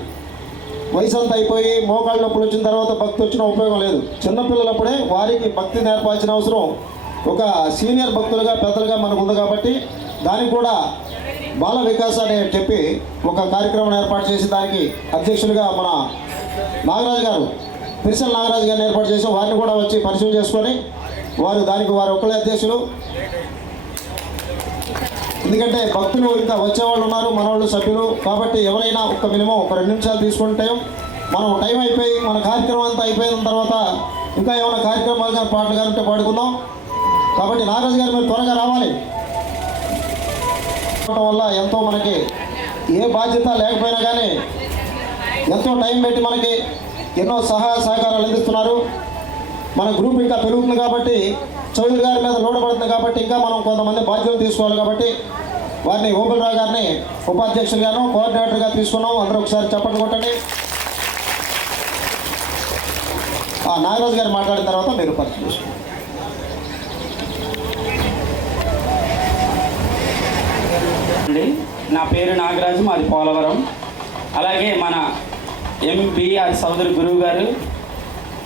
వయసు అంతా అయిపోయి మోకాళ్ళ నొప్పులు వచ్చిన తర్వాత భక్తి వచ్చిన ఉపయోగం లేదు. చిన్నపిల్లలప్పుడే వారికి భక్తి నేర్పాల్సిన అవసరం ఒక సీనియర్ భక్తులుగా పెద్దలుగా మనకు ఉంది. కాబట్టి దానికి కూడా బాల వికాస్ అని చెప్పి ఒక కార్యక్రమం ఏర్పాటు చేసి దానికి అధ్యక్షులుగా మన నాగరాజు గారు, పిరిసెల నాగరాజు గారిని ఏర్పాటు చేసి వారిని కూడా వచ్చి పరిశీలన చేసుకొని వారు ఒక్కళ్ళే అధ్యక్షులు. ఎందుకంటే భక్తులు ఇంకా వచ్చేవాళ్ళు ఉన్నారు, మనవాళ్ళు సభ్యులు. కాబట్టి ఎవరైనా ఒక మినిమం ఒక 2 నిమిషాలు తీసుకుంటే మనం టైం అయిపోయి మన కార్యక్రమం అంతా అయిపోయిన తర్వాత ఇంకా ఏమైనా కార్యక్రమాలు కానీ పాటలు కానీ ఉంటే పాడుకుందాం. కాబట్టి నాగరాజు గారు మీరు త్వరగా రావాలి. వల్ల ఎంతో మనకి ఏ బాధ్యత లేకపోయినా కానీ ఎంతో టైం పెట్టి మనకి ఎన్నో సహాయ సహకారాలు అందిస్తున్నారు. మన గ్రూప్ ఇంకా పెరుగుతుంది కాబట్టి, చౌదరి గారి మీద లోడ్ పడుతుంది కాబట్టి ఇంకా మనం కొంతమంది బాధ్యతలు తీసుకోవాలి. కాబట్టి వారిని ఓపెనరావు గారిని ఉపాధ్యక్షులుగాను కోఆర్డినేటర్గా తీసుకున్నాం. అందరూ ఒకసారి చప్పట్లు కొట్టండి. నాగరాజు గారు మాట్లాడిన తర్వాత మీరు పరిచయం చేసుకోండి. నా పేరు నాగరాజు, మాది పోలవరం. అలాగే మన ఎంబీఆర్ సోదరి గురువు గారు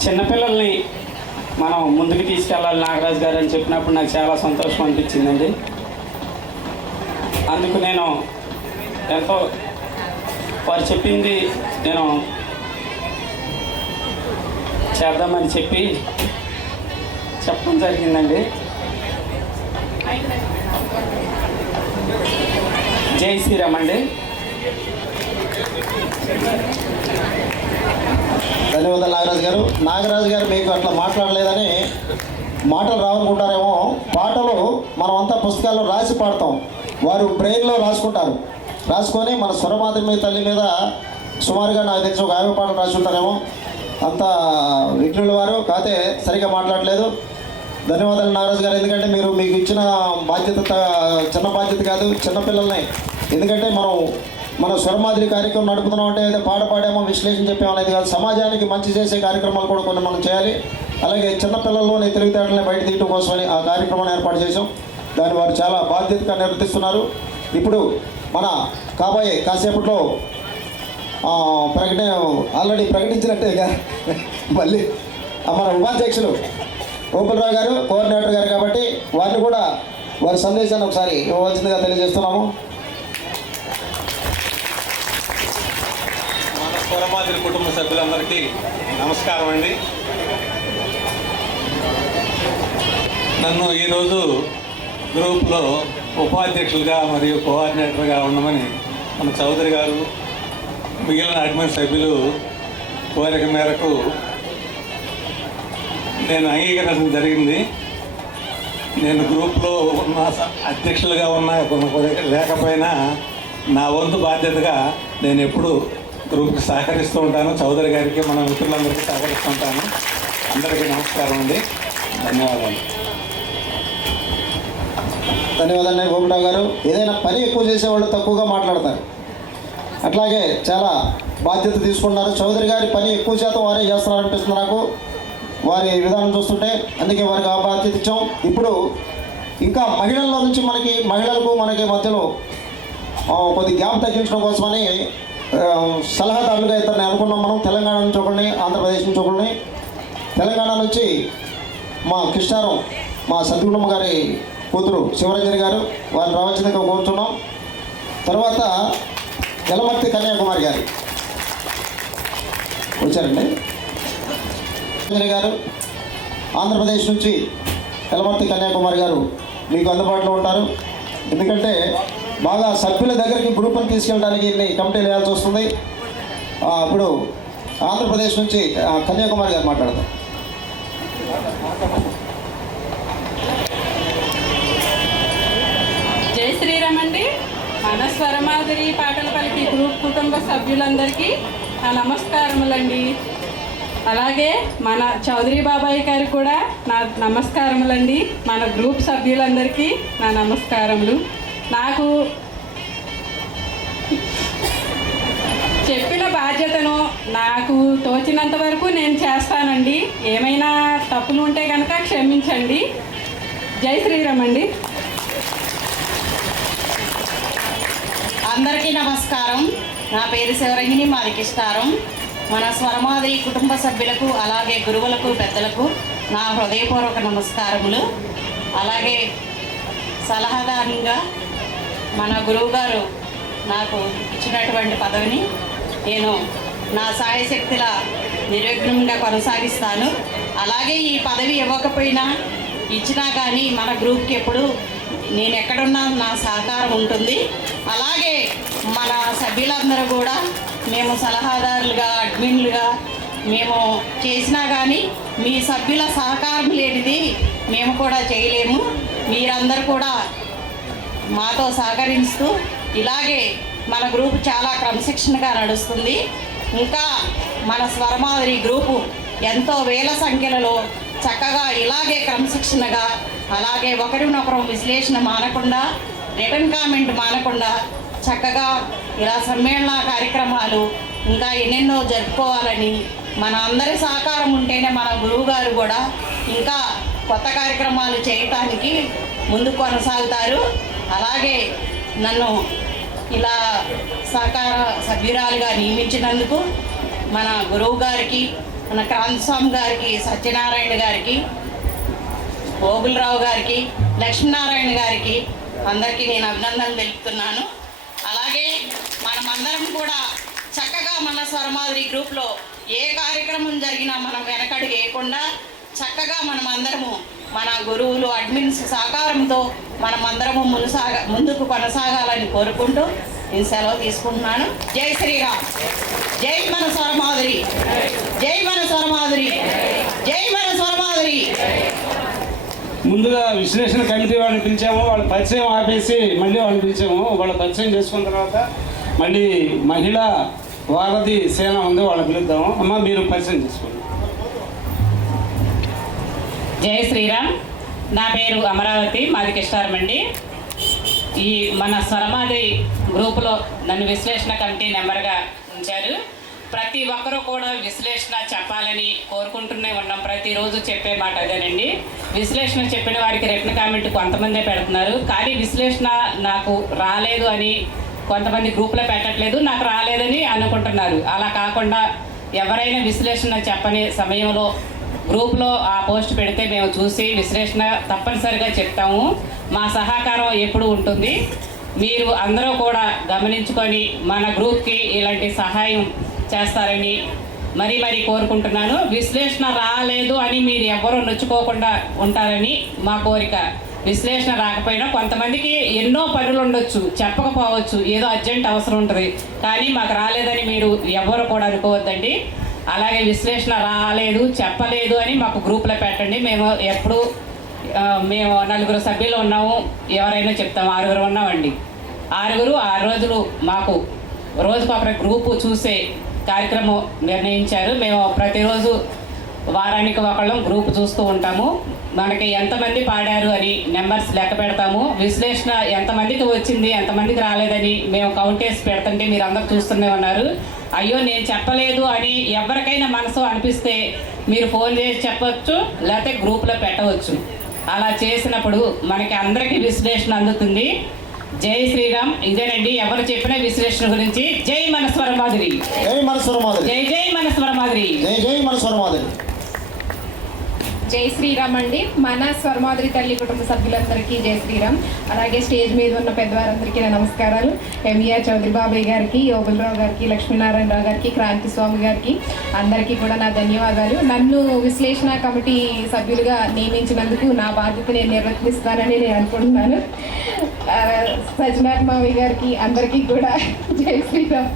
చిన్నపిల్లల్ని మనం ముందుకు తీసుకెళ్ళాలి నాగరాజు గారు అని చెప్పినప్పుడు నాకు చాలా సంతోషం అనిపించిందండి. అందుకు నేను ఎంతో వారు చెప్పింది నేను చేద్దామని చెప్పడం జరిగిందండి. జై శ్రీరామ్ అండి. ధన్యవాదాలు నాగరాజు గారు మీకు అట్లా మాట్లాడలేదని మాటలు రావనుకుంటారేమో. పాటలు మనమంతా పుస్తకాల్లో రాసి పాడతాం, వారు బ్రెయిన్లో రాసుకొని మన స్వరమాదిరి తల్లి మీద సుమారుగా నాకు తెలిసి ఒక 50 పాటలు రాసి ఉంటారేమో. అంత విఘ్నుల వారు కాతే సరిగా మాట్లాడలేదు. ధన్యవాదాలు నాగరాజు గారు. ఎందుకంటే మీకు ఇచ్చిన బాధ్యత చిన్న బాధ్యత కాదు, చిన్నపిల్లల్ని. ఎందుకంటే మన స్వరమాదిరి కార్యక్రమం నడుపుతున్నాం అంటే ఏదో పాట పాడేమో విశ్లేషణ చెప్పేమనేది కాదు. సమాజానికి మంచి చేసే కార్యక్రమాలు కూడా కొన్ని మనం చేయాలి. అలాగే చిన్నపిల్లల్లోని తెలివితేటలని బయట తీయడం కోసమని ఆ కార్యక్రమాన్ని ఏర్పాటు చేసాం. దాన్ని వారు చాలా బాధ్యతగా నిర్వర్తిస్తున్నారు. ఇప్పుడు మన కాబోయే కాసేపట్లో ఆల్రెడీ ప్రకటించినట్టేగా మళ్ళీ మన ఉపాధ్యక్షులు ఓపెనరావు గారు, కోఆర్డినేటర్ గారు కాబట్టి వారిని కూడా వారి సందేశాన్ని ఒకసారి ఇవ్వవలసిందిగా తెలియజేస్తున్నాము. మన స్వరమాదిరి కుటుంబ సభ్యులందరికీ నమస్కారం అండి. నన్ను ఈరోజు గ్రూప్లో ఉపాధ్యక్షులుగా మరియు కోఆర్డినేటర్గా ఉండమని మన చౌదరి గారు, మిగిలిన అడ్మిన్ సభ్యులు కోరిక మేరకు నేను అంగీకరించడం జరిగింది. నేను గ్రూప్లో ఉన్న అధ్యక్షులుగా ఉన్న లేకపోయినా నా వంతు బాధ్యతగా నేను ఎప్పుడు గ్రూప్కి సహకరిస్తూ ఉంటాను. చౌదరి గారికి మన మిత్రులందరికీ సహకరిస్తూ ఉంటాను. అందరికీ నమస్కారం అండి, ధన్యవాదాలు. ధన్యవాదాలు గోపిరావు గారు. ఏదైనా పని ఎక్కువ చేసేవాళ్ళు తక్కువగా మాట్లాడతారు, అట్లాగే చాలా బాధ్యత తీసుకున్నారు. చౌదరి గారి పని ఎక్కువ శాతం వారే చేస్తున్నారనిపిస్తుంది నాకు, వారి విధానం చూస్తుంటే. అందుకే వారికి ఆ బాధ్యత ఇచ్చాం. ఇప్పుడు ఇంకా మహిళల్లో నుంచి మహిళలకు మనకి మధ్యలో కొద్ది గ్యాప్ తగ్గించడం కోసమని సలహాదారులుగా ఇద్దరిని అనుకున్నాం మనం. తెలంగాణ నుంచి ఒకరిని, ఆంధ్రప్రదేశ్ నుంచి ఒకరిని. తెలంగాణ నుంచి మా కృష్ణారం, మా సద్గుణమ్మ గారి కూతురు శివరంజని గారు, వారిని రావాల్సిందిగా కోరుతున్నాం. తర్వాత యలమర్తి కన్యాకుమారి గారు వచ్చారండి. శివరంజని గారు ఆంధ్రప్రదేశ్ నుంచి యలమర్తి కన్యాకుమారి గారు మీకు అందుబాటులో ఉంటారు. ఎందుకంటే బాగా సభ్యుల దగ్గరికి గ్రూప్ని తీసుకెళ్ళడానికి ఇన్ని కమిటీలు వేయాల్సి వస్తుంది. ఇప్పుడు ఆంధ్రప్రదేశ్ నుంచి కన్యాకుమారి గారు మాట్లాడతారు. జై శ్రీరామ్ అండి. మన స్వరమాధురి పాటల పలికి గ్రూప్ కుటుంబ సభ్యులందరికీ నా నమస్కారములండి. అలాగే మన చౌదరి బాబాయ్ గారికి కూడా నా నమస్కారములండి. మన గ్రూప్ సభ్యులందరికీ నా నమస్కారములు. నాకు చెప్పిన బాధ్యతను నాకు తోచినంత వరకు నేను చేస్తానండి. ఏమైనా తప్పులు ఉంటే కనుక క్షమించండి. జై శ్రీరామ్ అండి. అందరికీ నమస్కారం. నా పేరు శివరంగిని, మాది కిష్టారం. మన స్వరమాధురి కుటుంబ సభ్యులకు, అలాగే గురువులకు, పెద్దలకు నా హృదయపూర్వక నమస్కారములు. అలాగే సలహాదారునిగా మన గురువు గారు నాకు ఇచ్చినటువంటి పదవిని నేను నా సాయశక్తుల నిర్విఘ్నంగా కొనసాగిస్తాను. అలాగే ఈ పదవి ఇవ్వకపోయినా ఇచ్చినా కానీ మన గ్రూప్కి ఎప్పుడు నేను ఎక్కడున్నా నా సహకారం ఉంటుంది. అలాగే మన సభ్యులందరూ కూడా మేము సలహాదారులుగా, అడ్మిన్లుగా మేము చేసినా కానీ మీ సభ్యుల సహకారం లేనిది మేము కూడా చేయలేము. మీరందరూ కూడా మాతో సహకరిస్తూ ఇలాగే మన గ్రూప్ చాలా క్రమశిక్షణగా నడుస్తుంది. ఇంకా మన స్వరమాధురి గ్రూపు ఎంతో వేల సంఖ్యలలో చక్కగా ఇలాగే క్రమశిక్షణగా, అలాగే ఒకరినొకరు విశ్లేషణ మానకుండా, రిటర్న్ కామెంట్ మానకుండా చక్కగా ఇలా సమ్మేళన కార్యక్రమాలు ఇంకా ఎన్నెన్నో జరుపుకోవాలని, మన అందరి సహకారం ఉంటేనే మన గురువు గారు కూడా ఇంకా కొత్త కార్యక్రమాలు చేయటానికి ముందుకు కొనసాగుతారు. అలాగే నన్ను ఇలా సహకార సభ్యురాలుగా నియమించినందుకు మన గురువు గారికి, మన క్రాంతస్వామి గారికి, సత్యనారాయణ గారికి, ఓగులరావు గారికి, లక్ష్మీనారాయణ గారికి అందరికీ నేను అభినందనలు తెలుపుతున్నాను. అలాగే మనమందరం కూడా చక్కగా మన స్వరమాధురి గ్రూప్లో ఏ కార్యక్రమం జరిగినా మనం వెనకడుగు వేయకుండా చక్కగా మనమందరము మన గురువులు, అడ్మిన్స్ సహకారంతో మనమందరము ముందుకు కొనసాగాలని కోరుకుంటూ నేను సెలవు తీసుకుంటున్నాను. జై శ్రీరామ్. జై మన స్వరమాధురి. జై మన స్వరమాధురి. జై మన స్వరమాధురి. ముందుగా విశ్లేషణ కమిటీ వాళ్ళని పిలిచాము. వాళ్ళ పరిచయం ఆపేసి మళ్ళీ వాళ్ళని పిలిచాము. వాళ్ళ పరిచయం చేసుకున్న తర్వాత మళ్ళీ మహిళా వారధి సేన ఉంది, వాళ్ళని పిలుద్దాము. అమ్మ మీరు పరిచయం చేసుకోండి. జై శ్రీరామ్. నా పేరు అమరావతి, మాది కిష్టారం అండి. ఈ మన స్వరమాధురి గ్రూపులో నన్ను విశ్లేషణ కమిటీ నెంబర్గా ఉంచారు. ప్రతి ఒక్కరూ కూడా విశ్లేషణ చెప్పాలని కోరుకుంటూనే ఉన్నాం. ప్రతిరోజు చెప్పే మాట అదేనండి. విశ్లేషణ చెప్పిన వారికి రిటర్న్ కామెంట్ కొంతమందే పెడుతున్నారు, కానీ విశ్లేషణ నాకు రాలేదు అని కొంతమంది గ్రూప్లో పెట్టట్లేదు, నాకు రాలేదని అనుకుంటున్నారు. అలా కాకుండా ఎవరైనా విశ్లేషణ చెప్పని సమయంలో గ్రూప్లో ఆ పోస్ట్ పెడితే మేము చూసి విశ్లేషణ తప్పనిసరిగా చెప్తాము. మా సహకారం ఎప్పుడు ఉంటుంది. మీరు అందరూ కూడా గమనించుకొని మన గ్రూప్కి ఇలాంటి సహాయం చేస్తారని మరీ కోరుకుంటున్నాను. విశ్లేషణ రాలేదు అని మీరు ఎవరూ నొచ్చుకోకుండా ఉంటారని మా కోరిక. విశ్లేషణ రాకపోయినా కొంతమందికి ఎన్నో పనులు ఉండొచ్చు, చెప్పకపోవచ్చు, ఏదో అర్జెంట్ అవసరం ఉంటుంది, కానీ మాకు రాలేదని మీరు ఎవరు కూడా అనుకోవద్దండి. అలాగే విశ్లేషణ రాలేదు చెప్పలేదు అని మాకు గ్రూప్లో పెట్టండి. మేము ఎప్పుడు మేము 4 సభ్యులు ఉన్నాము, ఎవరైనా చెప్తాము. 6 ఉన్నామండి. 6 రోజులు మాకు రోజుకొకరి గ్రూపు చూసే కార్యక్రమం నిర్ణయించారు. మేము ప్రతిరోజు వారానికి ఒకళ్ళం గ్రూప్ చూస్తూ ఉంటాము. మనకి ఎంతమంది పాడారు అని నెంబర్స్ లెక్క పెడతాము. విశ్లేషణ ఎంతమందికి వచ్చింది ఎంతమందికి రాలేదని మేము కౌంట్ చేసి పెడుతుంటే మీరు అందరూ చూస్తూనే ఉన్నారు. అయ్యో నేను చెప్పలేదు అని ఎవరికైనా మనసు అనిపిస్తే మీరు ఫోన్ చేసి చెప్పవచ్చు, లేకపోతే గ్రూప్లో పెట్టవచ్చు. అలా చేసినప్పుడు మనకి అందరికీ విశ్లేషణ అందుతుంది. జై శ్రీరామ్. ఇదేనండి ఎవరు చెప్పిన విశ్లేషణ గురించి. జై మన స్వరమాధురి, జై మన స్వరమాధురి, జై జై మన స్వరమాధురి, జై జై మన స్వరమాధురి. జై శ్రీరామ్ అండి. మన స్వర్మాధురి తల్లి కుటుంబ సభ్యులందరికీ జై శ్రీరామ్. అలాగే స్టేజ్ మీద ఉన్న పెద్దవారందరికీ నా నమస్కారాలు. ఎంఈఆర్ చౌదరి బాబాయ్ గారికి, యోగులరావు గారికి, లక్ష్మీనారాయణరావు గారికి, క్రాంతి స్వామి గారికి అందరికీ కూడా నా ధన్యవాదాలు. నన్ను విశ్లేషణ కమిటీ సభ్యులుగా నియమించినందుకు నా బాధ్యత నేను నిర్వర్తిస్తానని నేను అనుకుంటున్నాను. సజ్జనాథ్ మావి గారికి అందరికీ కూడా జై శ్రీరామ్.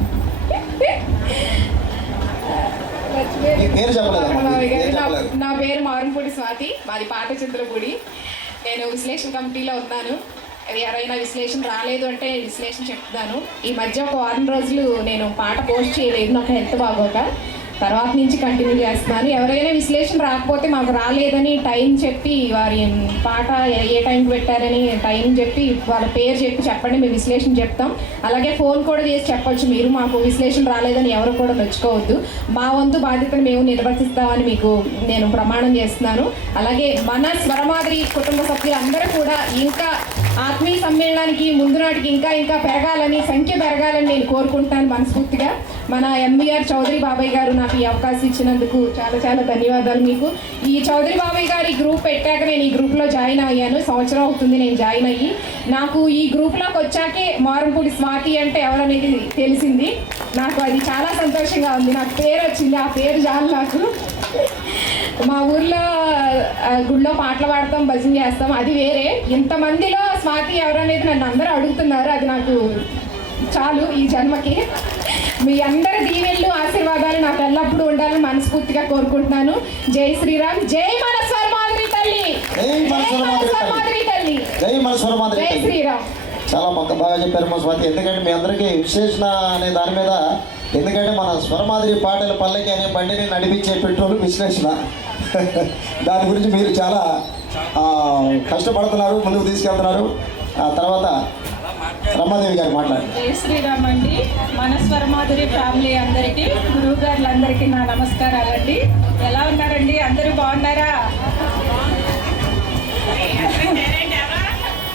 నా పేరు మారంపూడి స్వాతి, మాది పాటచంద్రపూడి. నేను విశ్లేషణ కమిటీలో ఉన్నాను. ఎవరైనా విశ్లేషణ రాలేదు అంటే విశ్లేషణ చెప్తాను. ఈ మధ్య ఒక 1 రోజులు నేను పాట పోస్ట్ చేయలేదు, నాకు హెల్త్ బాగోక. తర్వాత నుంచి కంటిన్యూ చేస్తున్నాను. ఎవరైనా విశ్లేషణ రాకపోతే మాకు రాలేదని టైం చెప్పి, వారి పాట ఏ టైంకి పెట్టారని టైం చెప్పి, వాళ్ళ పేరు చెప్పండి, మేము విశ్లేషణ చెప్తాం. అలాగే ఫోన్ కూడా చేసి చెప్పొచ్చు మీరు, మాకు విశ్లేషణ రాలేదని ఎవరు కూడా మెచ్చుకోవద్దు. మా వంతు బాధ్యతను మేము నిర్వర్తిస్తామని మీకు నేను ప్రమాణం చేస్తున్నాను. అలాగే మన స్వరమాధురి కుటుంబ సభ్యులందరూ కూడా ఇంకా ఆత్మీయ సమ్మేళనానికి ముందు నాటికి ఇంకా పెరగాలని, సంఖ్య పెరగాలని నేను కోరుకుంటాను మనస్ఫూర్తిగా. మన ఎంబీఆర్ చౌదరి బాబాయ్ గారు నాకు ఈ అవకాశం ఇచ్చినందుకు చాలా చాలా ధన్యవాదాలు మీకు. ఈ చౌదరి బాబాయ్ గారు ఈ గ్రూప్ పెట్టాక నేను ఈ గ్రూప్లో జాయిన్ అయ్యాను. సంవత్సరం అవుతుంది నేను జాయిన్ అయ్యి. నాకు ఈ గ్రూప్లోకి వచ్చాకే మారంపూడి స్వాతి అంటే ఎవరనేది తెలిసింది. నాకు అది చాలా సంతోషంగా ఉంది. నాకు పేరు వచ్చింది, ఆ పేరు చాలు నాకు. మా ఊర్లో గుళ్ళో పాటలు పాడతాం, భజన చేస్తాం, అది వేరే. ఇంతమందిలో స్వాతి ఎవరనేది నన్ను అందరూ అడుగుతున్నారు, అది నాకు చాలు ఈ జన్మకి. మీ అందరి దీవెళ్ళు ఆశీర్వాదాలు నాకు ఎల్లప్పుడూ ఉండాలని మనస్ఫూర్తిగా కోరుకుంటున్నాను. జై శ్రీరామ్. జై మన స్వర్మాధురి తల్లి, జై మన స్వర్మాధురి తల్లి, జై మన స్వర్మాధురి, జై శ్రీరామ్. చాలా బాగా చెప్పారు మా స్వాతి. ఎందుకంటే మీ అందరికీ విశ్లేషణ అనే దాని మీద, ఎందుకంటే మన స్వరమాధురి పాటల పల్లకి అనే బండిని నడిపించే పెట్రోల్ విశ్లేషణ. దాని గురించి మీరు చాలా కష్టపడుతున్నారు, ముందుకు తీసుకెళ్తున్నారు. ఆ తర్వాత రమాదేవి గారు మాట్లాడారు. జై శ్రీరామ్ అండి. మన స్వరమాధురి ఫ్యామిలీ అందరికీ, గురువు గారులందరికీ నా నమస్కారాలండి. ఎలా ఉన్నారండి? అందరూ బాగున్నారా?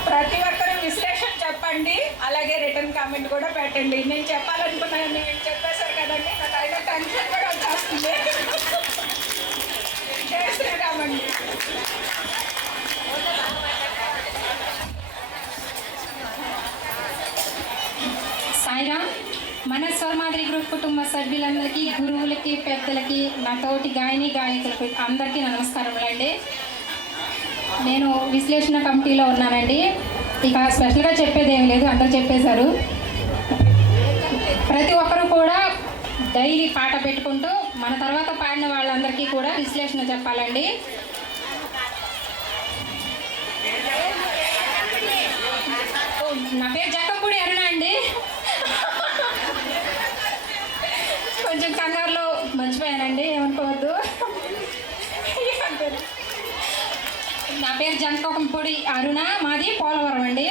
ప్రతి ఒక్కరూ విశ్లేషణ చెప్పండి, అలాగే రిటర్న్ కామెంట్ కూడా పెట్టండి. నేను చెప్పాలనుకున్నాను, నేను చెప్పేశారు కదండి, నాకు అయినా టెన్షన్ కూడా వచ్చేస్తుంది. జై శ్రీరామ్ అండి. సాయిరామ్. మన స్వర్మాధురి గ్రూప్ కుటుంబ సభ్యులందరికీ, గురువులకి, పెద్దలకి, నా తోటి గాయకులకు అందరికీ నమస్కారములండి. నేను విశ్లేషణ కమిటీలో ఉన్నానండి. ఇక స్పెషల్గా చెప్పేది ఏం లేదు, అందరూ చెప్పేశారు. ప్రతి ఒక్కరూ కూడా డైలీ పాట పెట్టుకుంటూ మన తర్వాత పాడిన వాళ్ళందరికీ కూడా విశ్లేషణ చెప్పాలండి. నా పేరు జక్కంపూడి అరుణ అండి. కొంచెం కంగారులో మర్చిపోయానండి, ఏమనుకోవద్దు. నా పేరు జంకంపూడి అరుణ, మాది పోలవరం అండి.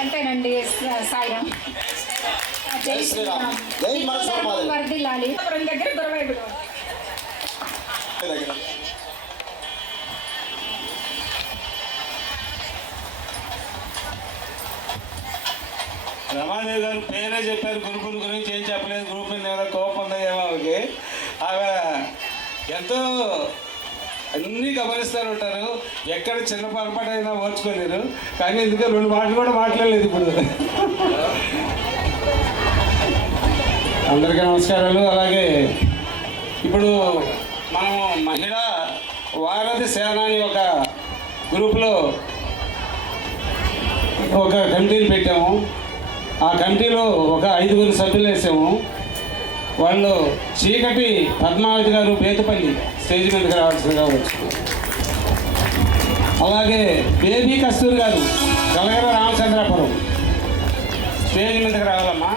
అంతేనండి. సాయిరామ్. జై శ్రీరామ్. వర్ధిల్లాలి. దగ్గర గురవైపు రమాదేవి గారు పేరే చెప్పారు, గ్రూపుల గురించి ఏం చెప్పలేదు. గ్రూపుల మీద కోపం ఉందా ఏమో ఆమెకి. ఆమె ఎంతో అన్నీ గమనిస్తూ ఉంటారు. ఎక్కడ చిన్న పొరపాటు అయినా ఓర్చుకోలేరు. కానీ ఎందుకంటే 2 మాటలు కూడా మాట్లాడలేదు ఇప్పుడు. అందరికీ నమస్కారాలు. అలాగే ఇప్పుడు మనం మహిళా వారధి సేన అని ఒక గ్రూప్లో ఒక కమిటీని పెట్టాము. ఆ కమిటీలో ఒక 5 సభ్యులు వేసాము. వాళ్ళు చీకటి పద్మావతి గారు బేతుపల్లి స్టేజ్ మీదకి రావాల్సిందిగా వచ్చు. అలాగే బేబీ కస్తూరి గారు కలగర రామచంద్రాపురం స్టేజ్ మీదకి రావాలమ్మా.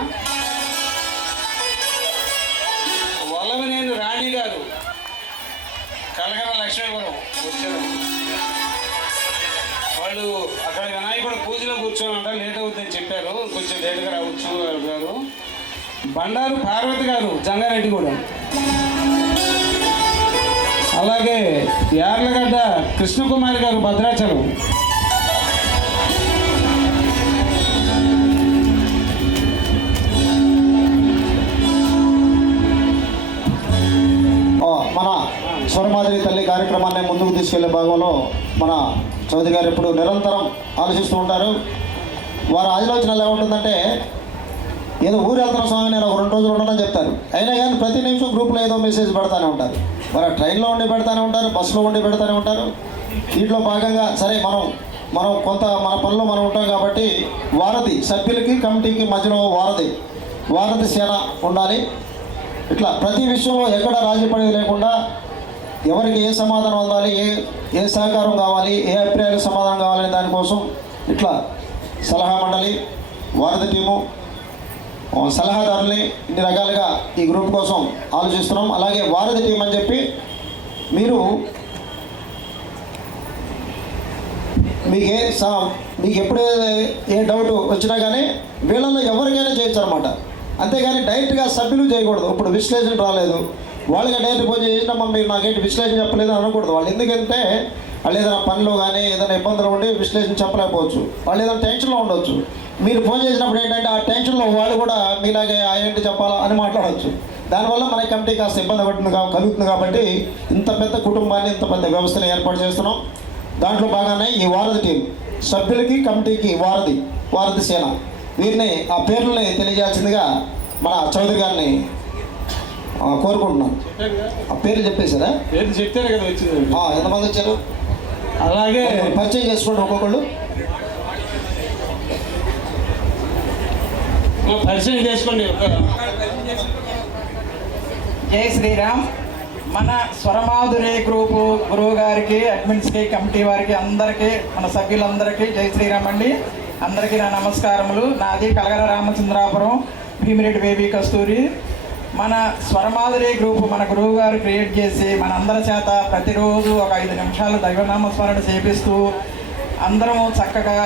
వల్లభనేని రాణి గారు కలగర లక్ష్మీపురం వచ్చారు. వాళ్ళు అక్కడ వినాయకుడు పూజలో కూర్చోమంట, లేట్ అవుతుందని చెప్పారు. కొంచెం లేటుగా రావచ్చు గారు. బండారు పార్వతి గారు జంగారెడ్డిగూడెం. అలాగే యార్లగడ్డ కృష్ణకుమారి గారు భద్రాచలం. మన స్వరమాదిరి తల్లి కార్యక్రమాన్ని ముందుకు తీసుకెళ్లే భాగంలో మన చౌదరి గారు ఎప్పుడు నిరంతరం ఆలోచిస్తూ ఉంటారు. వారి ఆలోచన ఎలా ఉంటుందంటే, ఏదో ఊరు వెళ్తున్న స్వామి నేను ఒక 2 రోజులు ఉండదని చెప్తారు. అయినా కానీ ప్రతి నిమిషం గ్రూప్లో ఏదో మెసేజ్ పెడతానే ఉంటారు. మరి ట్రైన్లో ఉండి పెడతానే ఉంటారు, బస్సులో ఉండి పెడతానే ఉంటారు. దీంట్లో భాగంగా సరే మనం కొంత మన పనిలో మనం ఉంటాం కాబట్టి వారధి సభ్యులకి కమిటీకి మధ్యలో వారధి సేన ఉండాలి. ఇట్లా ప్రతి విషయంలో ఎక్కడ రాజీపడేది లేకుండా ఎవరికి ఏ సమాధానం అందాలి, ఏ సహకారం కావాలి, ఏ అభిప్రాయాలకు సమాధానం కావాలనే దానికోసం ఇట్లా సలహా మండలి, వారధి టీము, సలహాదారుల్ని ఇన్ని రకాలుగా ఈ గ్రూప్ కోసం ఆలోచిస్తున్నాం. అలాగే వారధి టీం అని చెప్పి మీకు ఎప్పుడే ఏ డౌట్ వచ్చినా కానీ వీళ్ళల్లో ఎవరికైనా చేయొచ్చు అనమాట. అంతేగాని డైరెక్ట్గా సభ్యులు చేయకూడదు. ఇప్పుడు విశ్లేషణ రాలేదు, వాళ్ళకి డైరెక్ట్ ఫోన్ చేసినా మీరు నాకేంటి విశ్లేషణ చెప్పలేదు అనకూడదు. వాళ్ళు ఎందుకంటే వాళ్ళు ఏదైనా పనిలో కానీ ఏదైనా ఇబ్బందులు ఉండి విశ్లేషణ చెప్పలేకపోవచ్చు, వాళ్ళు ఏదైనా టెన్షన్లో ఉండొచ్చు. మీరు ఫోన్ చేసినప్పుడు ఏంటంటే ఆ టెన్షన్లో వాళ్ళు కూడా మీలాగే ఏంటి చెప్పాలా అని మాట్లాడవచ్చు. దానివల్ల మన కమిటీ కాస్త ఇబ్బంది కలుగుతుంది. కాబట్టి ఇంత పెద్ద కుటుంబాన్ని, ఇంత పెద్ద వ్యవస్థను ఏర్పాటు చేస్తున్నాం. దాంట్లో భాగానే ఈ వారధి టీం సభ్యులకి కమిటీకి వారధి సేన, వీరిని ఆ పేర్లని తెలియజేయాల్సిందిగా మన చౌదరి గారిని కోరుకుంటున్నాను. ఆ పేర్లు చెప్పేశారా? పేర్లు చెప్తేనే కదా వచ్చింది. ఎంతమంది వచ్చారు? అలాగే పరిచయం చేసుకోండి ఒక్కొక్కళ్ళు. పరిచయం చేసుకోండి. జై శ్రీరామ్. మన స్వరమాధురి గ్రూపు గురువు గారికి, అడ్మిన్స్కి, కమిటీ వారికి అందరికీ, మన సభ్యులందరికీ జై శ్రీరామ్ అండి. అందరికీ నా నమస్కారములు. నాది కలగర రామచంద్రాపురం, భీమిరెడ్డి బేబీ కస్తూరి. మన స్వరమాధురి గ్రూపు మన గురువు గారు క్రియేట్ చేసి మన అందరి చేత ప్రతిరోజు ఒక 5 నిమిషాలు దైవనామస్మరణ చేపిస్తూ అందరము చక్కగా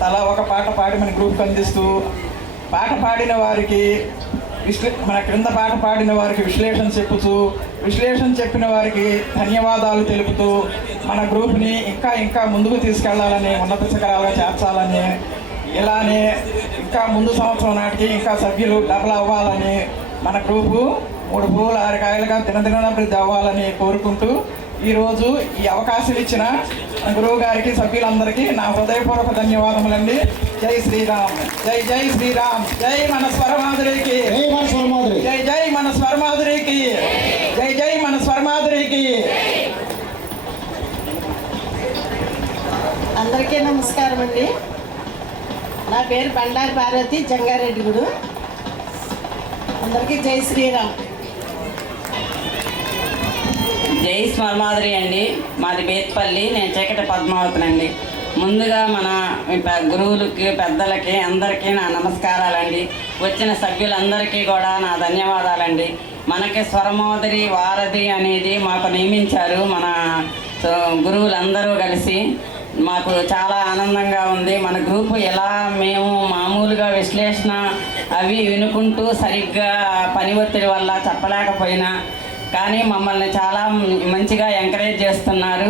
తలా ఒక పాట పాడి మన గ్రూప్కి అందిస్తూ, పాట పాడిన వారికి మన క్రింద పాట పాడిన వారికి విశ్లేషణ చెప్పుతూ, విశ్లేషణ చెప్పిన వారికి ధన్యవాదాలు తెలుపుతూ మన గ్రూప్ని ఇంకా ముందుకు తీసుకెళ్లాలని, ఉన్నత శిఖరాలుగా చేర్చాలని, ఇలానే ఇంకా ముందు సంవత్సరం నాటికి ఇంకా సభ్యులు డబల్ అవ్వాలని, మన గ్రూపు 3 పువ్వులు 6 కాయలుగా దినదినాభివృద్ధి అవ్వాలని కోరుకుంటూ ఈరోజు ఈ అవకాశం ఇచ్చిన గురువు గారికి, సభ్యులందరికీ నా హృదయపూర్వక ధన్యవాదములండి. జై శ్రీరామ్. జై జై శ్రీరామ్. జై మన స్వరమాధురికి. జై జై మన స్వరమాధురికి. జై జై మన స్వరమాధురికి. అందరికీ నమస్కారం అండి. నా పేరు బండారు పార్వతి, జంగారెడ్డిగూడు. అందరికీ జై శ్రీరామ్. జై స్వరమాధురి అండి. మాది బేత్పల్లి, నేను చీకటి పద్మావతినండి. ముందుగా మన గురువులకి, పెద్దలకి అందరికీ నా నమస్కారాలండి. వచ్చిన సభ్యులందరికీ కూడా నా ధన్యవాదాలండి. మనకి స్వరమాధురి వారధి అనేది మాకు నియమించారు మన గురువులందరూ కలిసి. మాకు చాలా ఆనందంగా ఉంది. మన గ్రూపు ఎలా మేము మామూలుగా విశ్లేషణ అవి వినుకుంటూ సరిగ్గా పని ఒత్తిడి వల్ల చెప్పలేకపోయినా కానీ మమ్మల్ని చాలా మంచిగా ఎంకరేజ్ చేస్తున్నారు.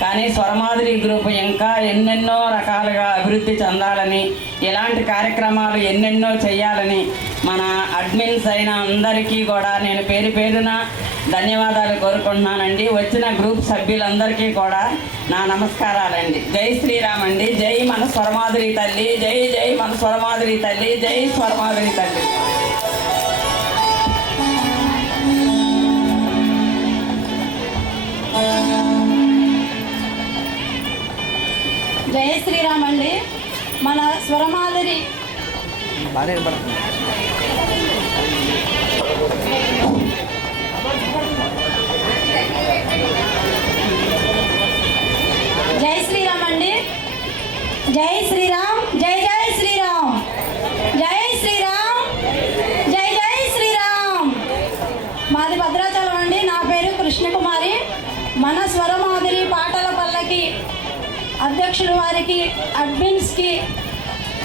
కానీ స్వరమాధురి గ్రూప్ ఇంకా ఎన్నెన్నో రకాలుగా అభివృద్ధి చెందాలని, ఇలాంటి కార్యక్రమాలు ఎన్నెన్నో చేయాలని మన అడ్మిన్స్ అయిన అందరికీ కూడా నేను పేరు పేరున ధన్యవాదాలు కోరుకుంటున్నానండి. వచ్చిన గ్రూప్ సభ్యులందరికీ కూడా నా నమస్కారాలండి. జై శ్రీరామ్ అండి. జై మన స్వరమాధురి తల్లి. జై జై మన స్వరమాధురి తల్లి. జై స్వరమాధురి తల్లి. జై శ్రీరామ్ అండి. మన స్వరమాధురి జై శ్రీరామ్ అండి. జై శ్రీరామ్. జై జై శ్రీరామ్. జై శ్రీరామ్. జై జై శ్రీరామ్. మాది భద్రాచలం అండి. నా పేరు కృష్ణకుమారి. మన స్వరమాధురి పాటల పల్లకి అధ్యక్షుల వారికి, అడ్మిన్స్కి,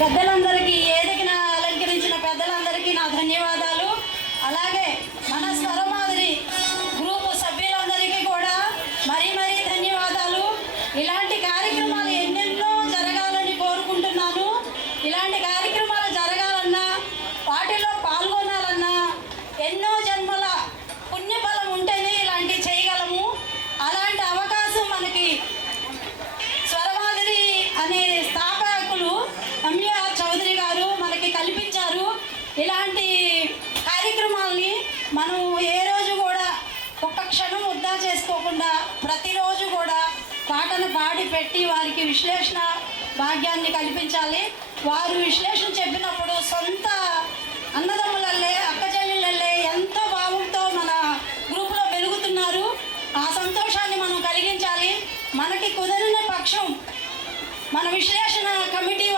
పెద్దలందరికీ, ఏదికిన అలంకరించిన పెద్దలందరికీ నా ధన్యవాదాలు. అలాగే మన స్వరమాధురి గ్రూపు సభ్యులందరికీ కూడా మరీ మరీ ధన్యవాదాలు. ఇలాంటి కార్యక్రమాలు ఎన్నెన్నో జరగాలని కోరుకుంటున్నాను. ఇలాంటి కార్యక్రమాలు జరగాలన్నా, వాటిలో పాల్గొనాలన్నా ఎన్నో జన్మల పుణ్యఫలం ఉంటేనే ఇలాంటివి చేయగలము. అలాంటి అవకాశం మనకి స్వరమాధురి అనే స్థాపకులు ఎంవీఆర్ చౌదరి గారు మనకి కల్పించారు. ఇలాంటి కార్యక్రమాల్ని మనం ఏ రోజు కూడా ఒక్క క్షణం వృధా చేసుకోకుండా ప్రతిరోజు కూడా పాటను పాడి పెట్టి వారికి విశ్లేషణ భాగ్యాన్ని కల్పించాలి. వారు విశ్లేషణ చెప్పినప్పుడు సొంత అన్నదమ్ములల్లే, అక్కచెల్లెళ్ళే ఎంతో భావంతో మన గ్రూపులో పెరుగుతున్నారు. ఆ సంతోషాన్ని మనం కలిగించాలి. మనకి కుదిరిన పక్షం మన విశ్లేషణ కమిటీ